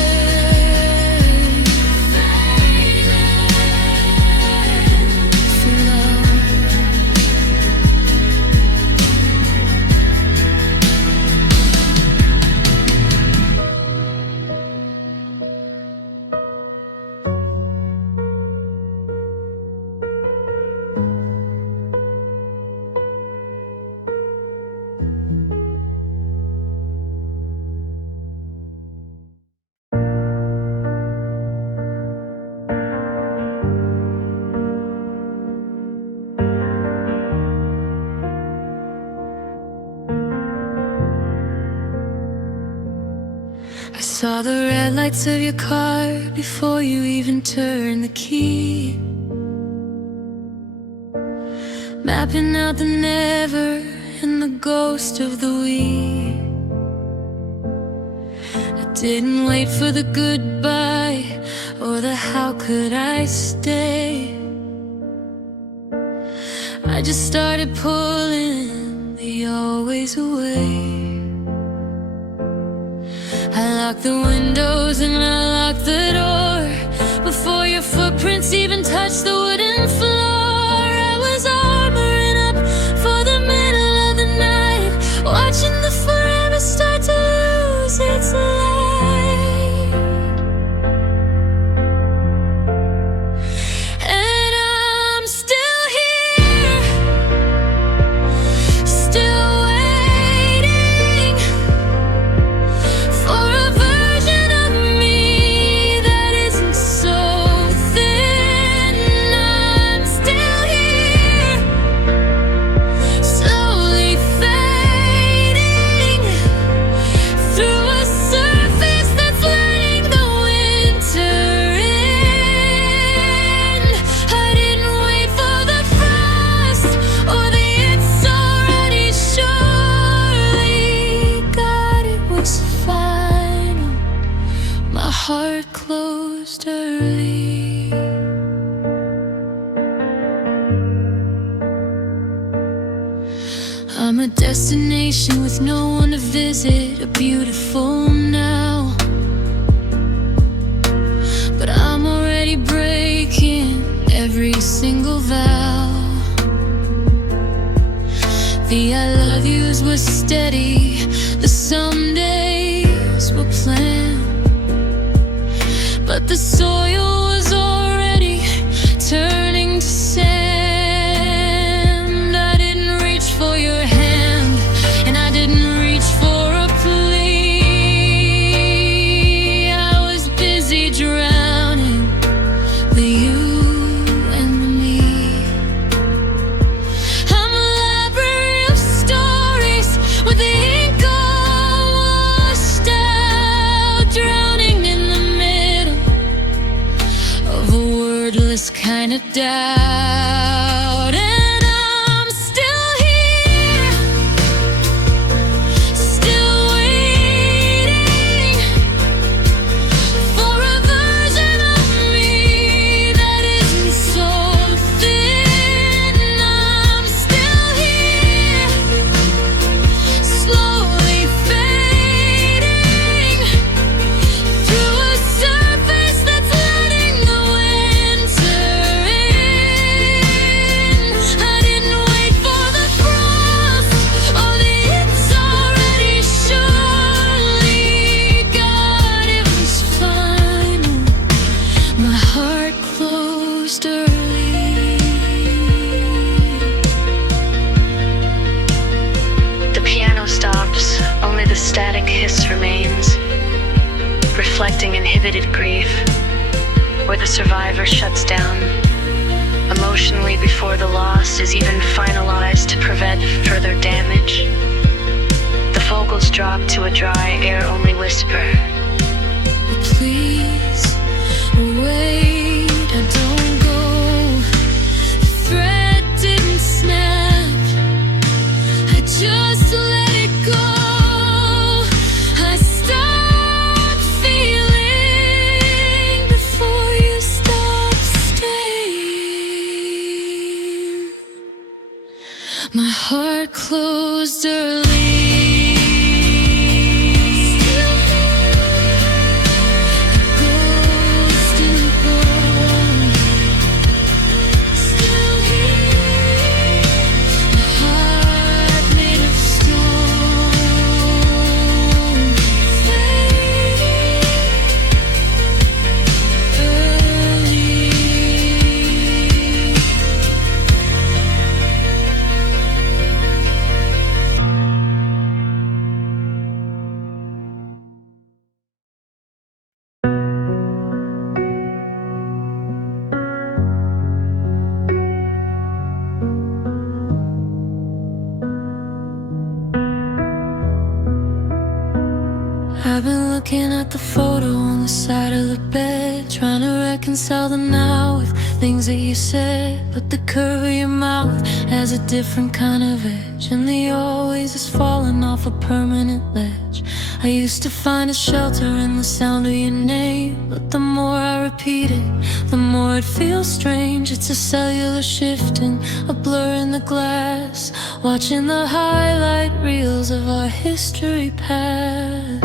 For love. I saw the red lights of your car before you even turned the key, mapping out the never and the ghost of the we. I didn't wait for the goodbye or the how could I stay. I just started pulling the always away. I locked the windows and I locked the door before your footprints even touched the wooden floor. I was armoring up for the middle of the night, watching the forever start to lose its light. And I'm still here, still waiting for a version of me that isn't so thin. I'm still here, slowly fading through a surface that's letting the winter in. I didn't wait for the frost or the it's already surely. God, it was final. My heart closed early. I'm a destination with no one to visit, a beautiful now. But I'm already breaking every single vow. The I love yous were steady, the somedays were planned, but the soil was already turning to sand. I didn't reach for your hand, and I didn't reach for a plea. I was busy drowning the you and the me. I'm a library of stories with the ink all washed out, drowning in the middle of a wordless kind of doubt. And I'm still here, still waiting for a version of me that isn't so thin. I'm still here, slowly fading through a surface that's letting the winter in. I didn't wait for the frost or the it's already surely. God, it was final. My heart closed early. The piano stops, only the static hiss remains, reflecting inhibited grief, where the survivor shuts down emotionally before the loss is even finalized to prevent further damage. The vocals drop to a dry, air-only whisper. But please wait, don't go. The thread didn't snap, I just let it go. I stopped feeling before you stopped staying. My heart closed early. Ghost in the I've been looking at the photo on the side of the bed, trying to reconcile the now with things that you said. But the curve of your mouth has a different kind of edge, and the always is falling off a permanent ledge. I used to find a shelter in the sound of your name, but the more I repeat it, the more it feels strange. It's a cellular shifting, a blur in the glass, watching the highlight reels of our history pass.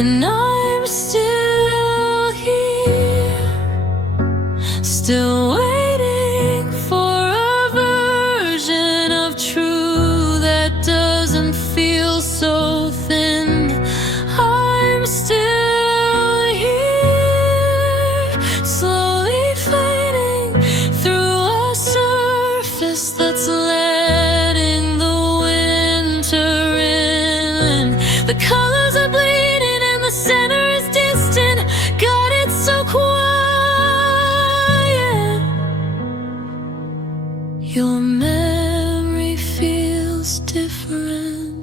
And I'm still here, still waiting for a version of true that doesn't feel so thin. I'm still here, slowly fading through a surface that's letting the winter in. The colors are bleeding and the center is distant. God, it's so quiet. Your memory feels different.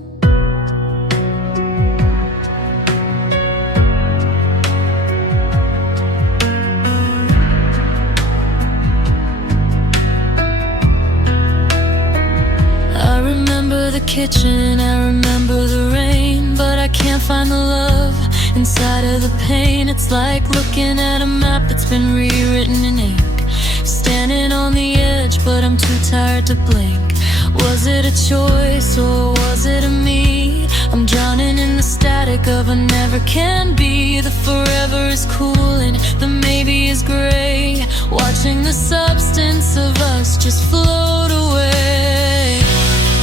I remember the kitchen, I remember the rain, but I can't find the love inside of the pain. It's like looking at a map that's been rewritten in ink, standing on the edge, but I'm too tired to blink. Was it a choice or was it a me? I'm drowning in the static of a never can be. The forever is cool and the maybe is gray, watching the substance of us just float away.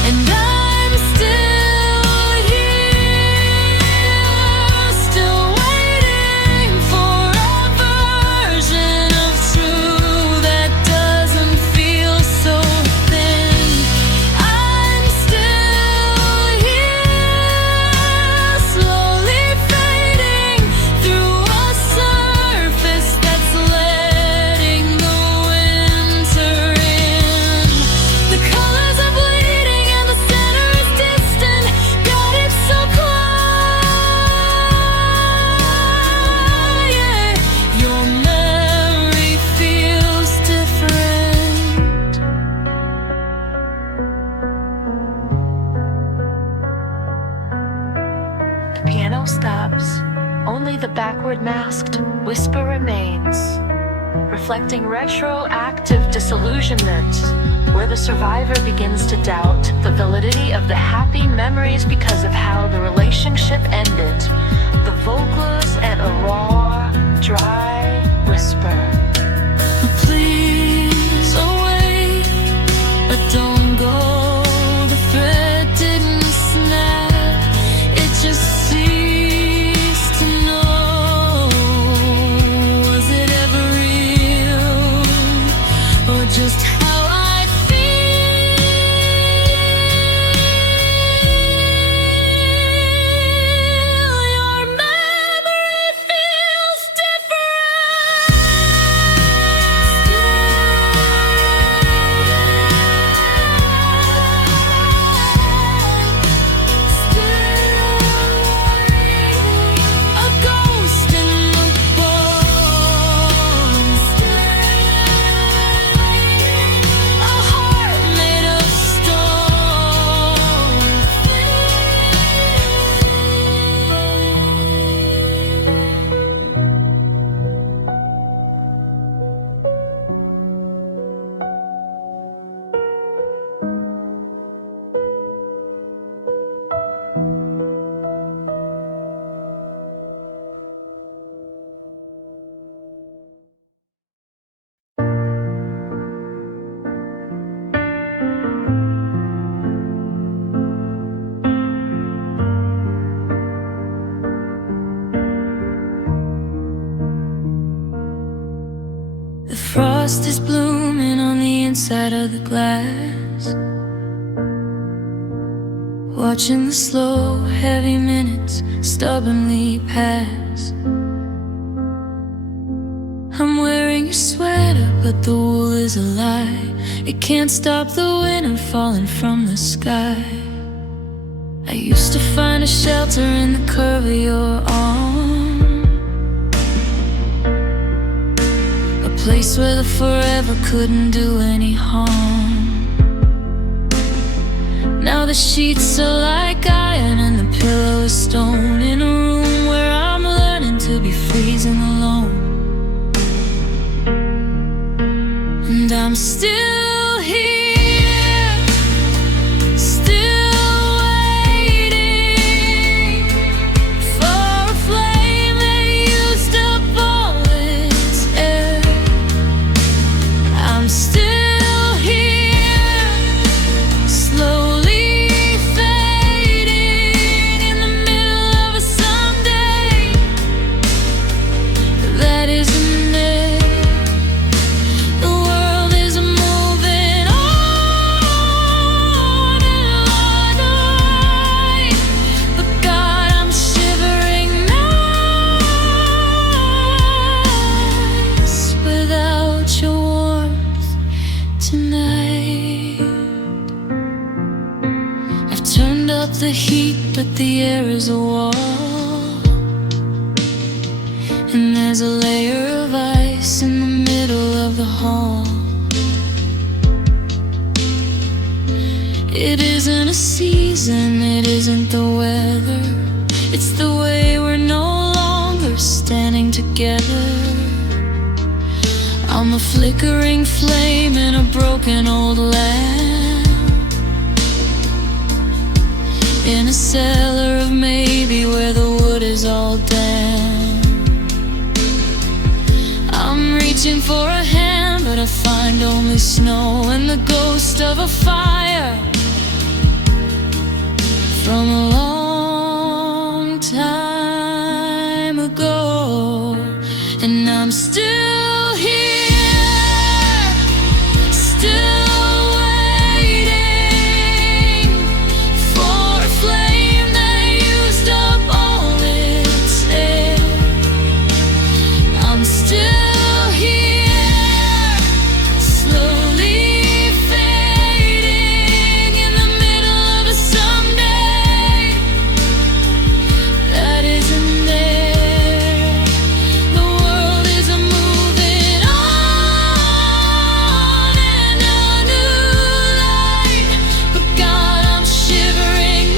And I'm still here, still waiting for a version of true that doesn't feel so thin. I'm still here, slowly fading through a surface that's letting the winter in. The colors are bleeding and the center is distant. God, it's so quiet. Your memory feels different. The piano stops. Only the backward masked whisper remains, reflecting retroactive disillusionment, where the survivor begins to doubt the validity of the happy memories because of how the relationship ended. The vocals and a raw, dry whisper. Please, oh wait, don't go. The thread didn't snap, it just ceased to know. Was it ever real, or just how I feel? Your memory feels a ghost in the bones, a heart made of stone. The frost is blooming on the inside of the glass, watching the slow, heavy minutes stubbornly pass. I'm wearing your sweater, but the wool is a lie. It can't stop the winter falling from the sky. I used to find a shelter in the curve of your arm. place where the forever couldn't do any harm. Now the sheets are like iron and the pillow is stone, in a room where I'm learning to be freezing alone. And I'm still here, still waiting for a flame that used up all its air. I'm still here, slowly fading in the middle of a someday that isn't there. The world is moving on and on, but God, I'm shivering nights without your warmth tonight. I've turned up the heat, but the air is a wall, and there's a layer of ice in the middle of the hall. It isn't a season, it isn't the weather, it's the way we're no longer standing together. I'm a flickering flame in a broken old lamp, in a cellar of maybe where the wood is all damp. I'm reaching for a hand, but I find only snow and the ghost of a fire from a long time ago. And I'm still here, still waiting for a flame that used up all its air. I'm still here, slowly fading in the middle of a someday that isn't there. The world is moving on in a new light, but God, I'm shivering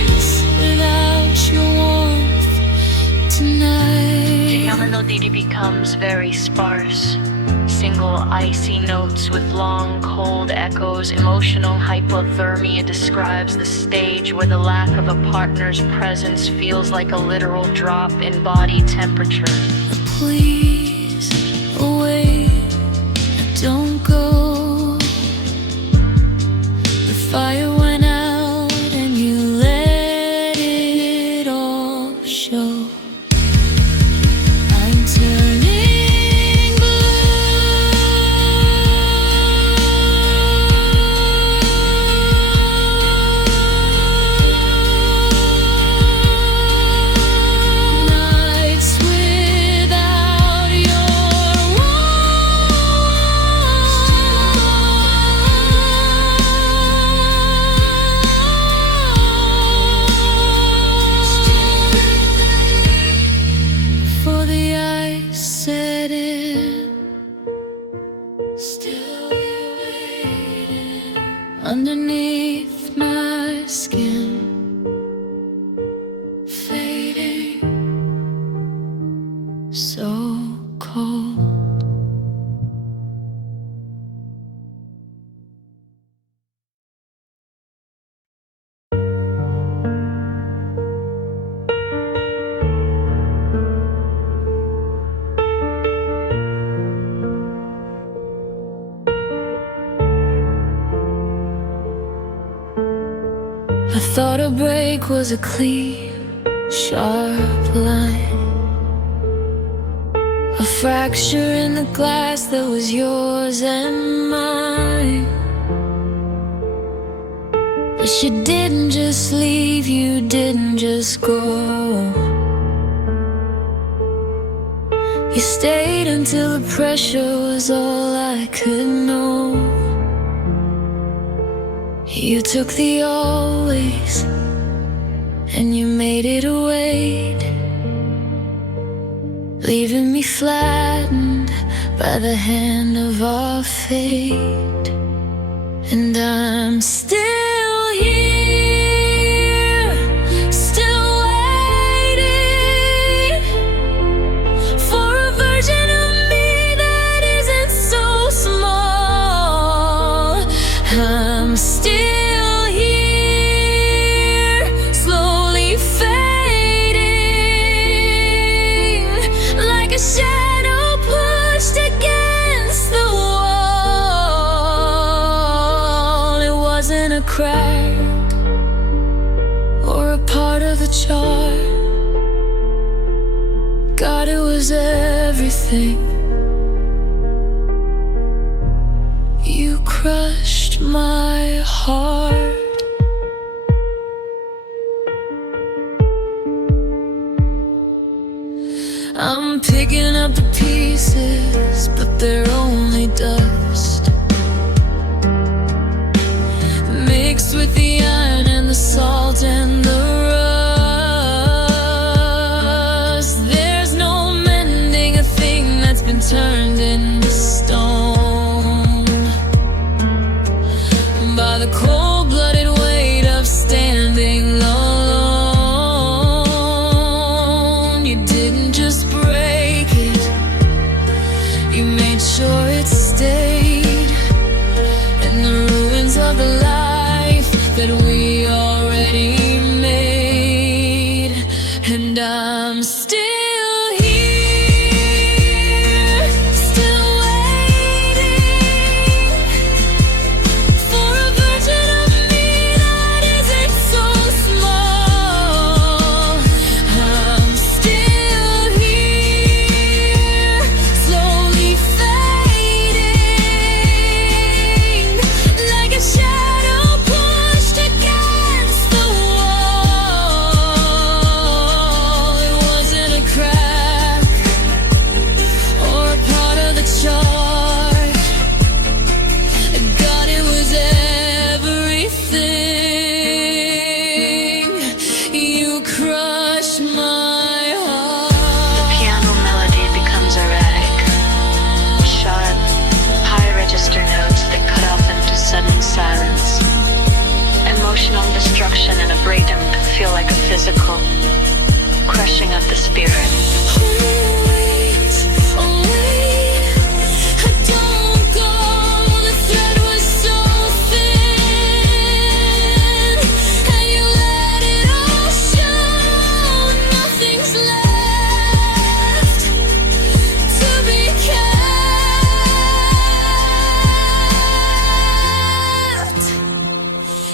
nights without your warmth tonight. The melody becomes very sparse. Single icy notes with long cold echoes. Emotional hypothermia describes the stage where the lack of a partner's presence feels like a literal drop in body temperature. Please wait, don't go. The fire went out and you let it all show. I'm turning nights without your warmth. For the ice set in, still waiting underneath my skin, fading so cold. I thought a break was a clean, sharp line, a fracture in the glass that was yours and mine. But you didn't just leave, you didn't just go. You stayed until the pressure was all I could know. You took the always and you made it a wait. by the hand of our fate, and I'm still here, still waiting for a version of me that isn't so small. I'm still here, slowly fading, like a shadow pushed against the wall. It wasn't a crack or a part of the chart. God, it was everything. You crushed my heart. I'm picking up the pieces, but they're only dust, mixed with the iron and the salt and the rust. There's no mending a thing that's been turned into stone by the cold-blooded weight of standing alone. You didn't just break it, you made sure it stayed in the ruins of the life that we already made. And I'm still here, still waiting for a version of me that isn't so small. I'm still here, slowly fading, like a shadow pushed against the wall. It wasn't a crack or a part of the chart. God, it was everything. You crushed my heart. The piano melody becomes erratic, sharp, high register notes that cut off into sudden silence. Emotional destruction and a breakdown that feel like a physical crushing of the spirit. Wait, don't go. The thread was so thin, and you let it all show. Nothing's left to be kept.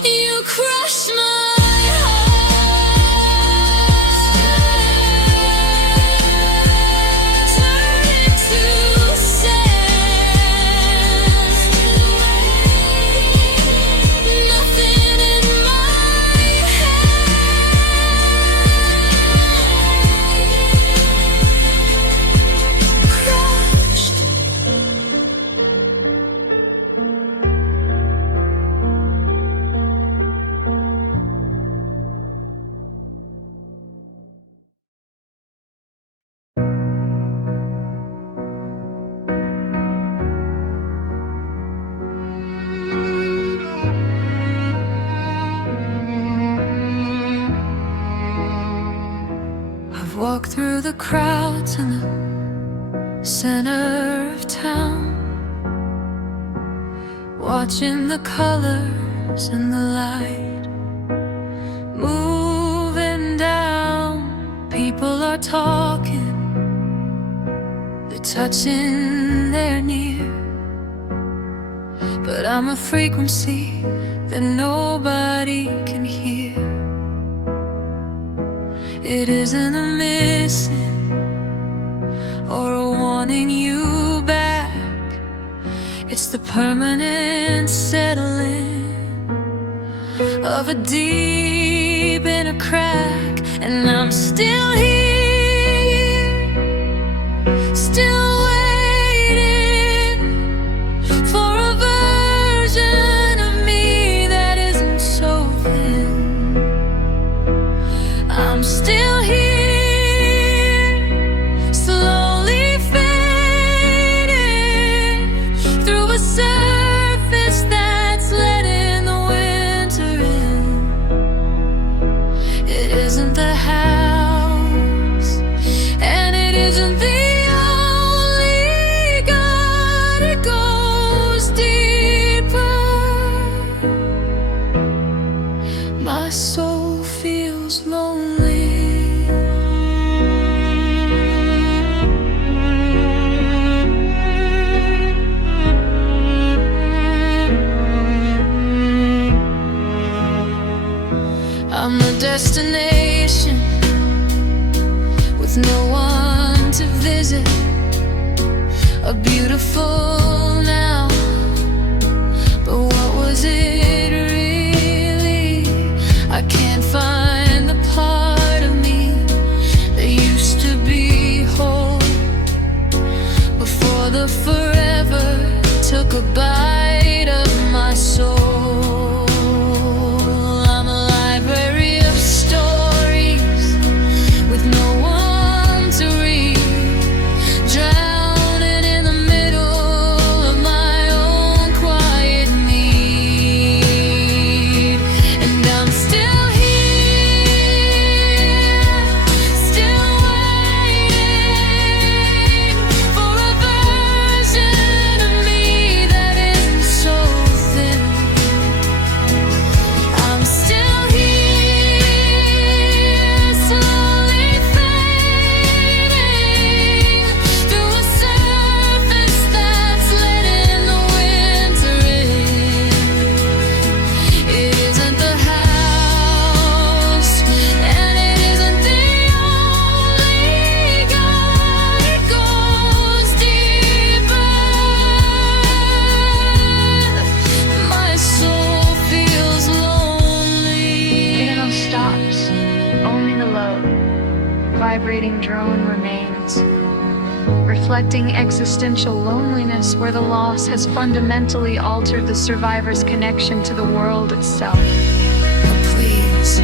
You crushed my heart, turned into sand. Nothing in my hand. Crushed. I've walked through the crowds in the center of town, watching the colors and the light moving down. People are talking, they're touching, they're near, but I'm a frequency that nobody can hear. It isn't a missing or a wanting you back. It's the permanent settling of a deep inner crack. And I'm still here, still waiting for a version of me that isn't so thin. I'm still here, slowly fading, destination with no one to visit. A beautiful now, but what was it really? I can't find the part of me that used to be whole before the forever took a bite of my soul. I'm a library of stories with no one to read, drowning in the middle of my own quiet need. And I'm still here, still waiting for a version of me that isn't so thin. I'm still here, slowly fading through a surface that's letting the winter in. It isn't the house, and it isn't the only God. It goes deeper. My soul feels lonely. Piano stops. Only the low, vibrating drone remains, reflecting existential loneliness where the loss has fundamentally altered the survivor's connection to the world itself. Please.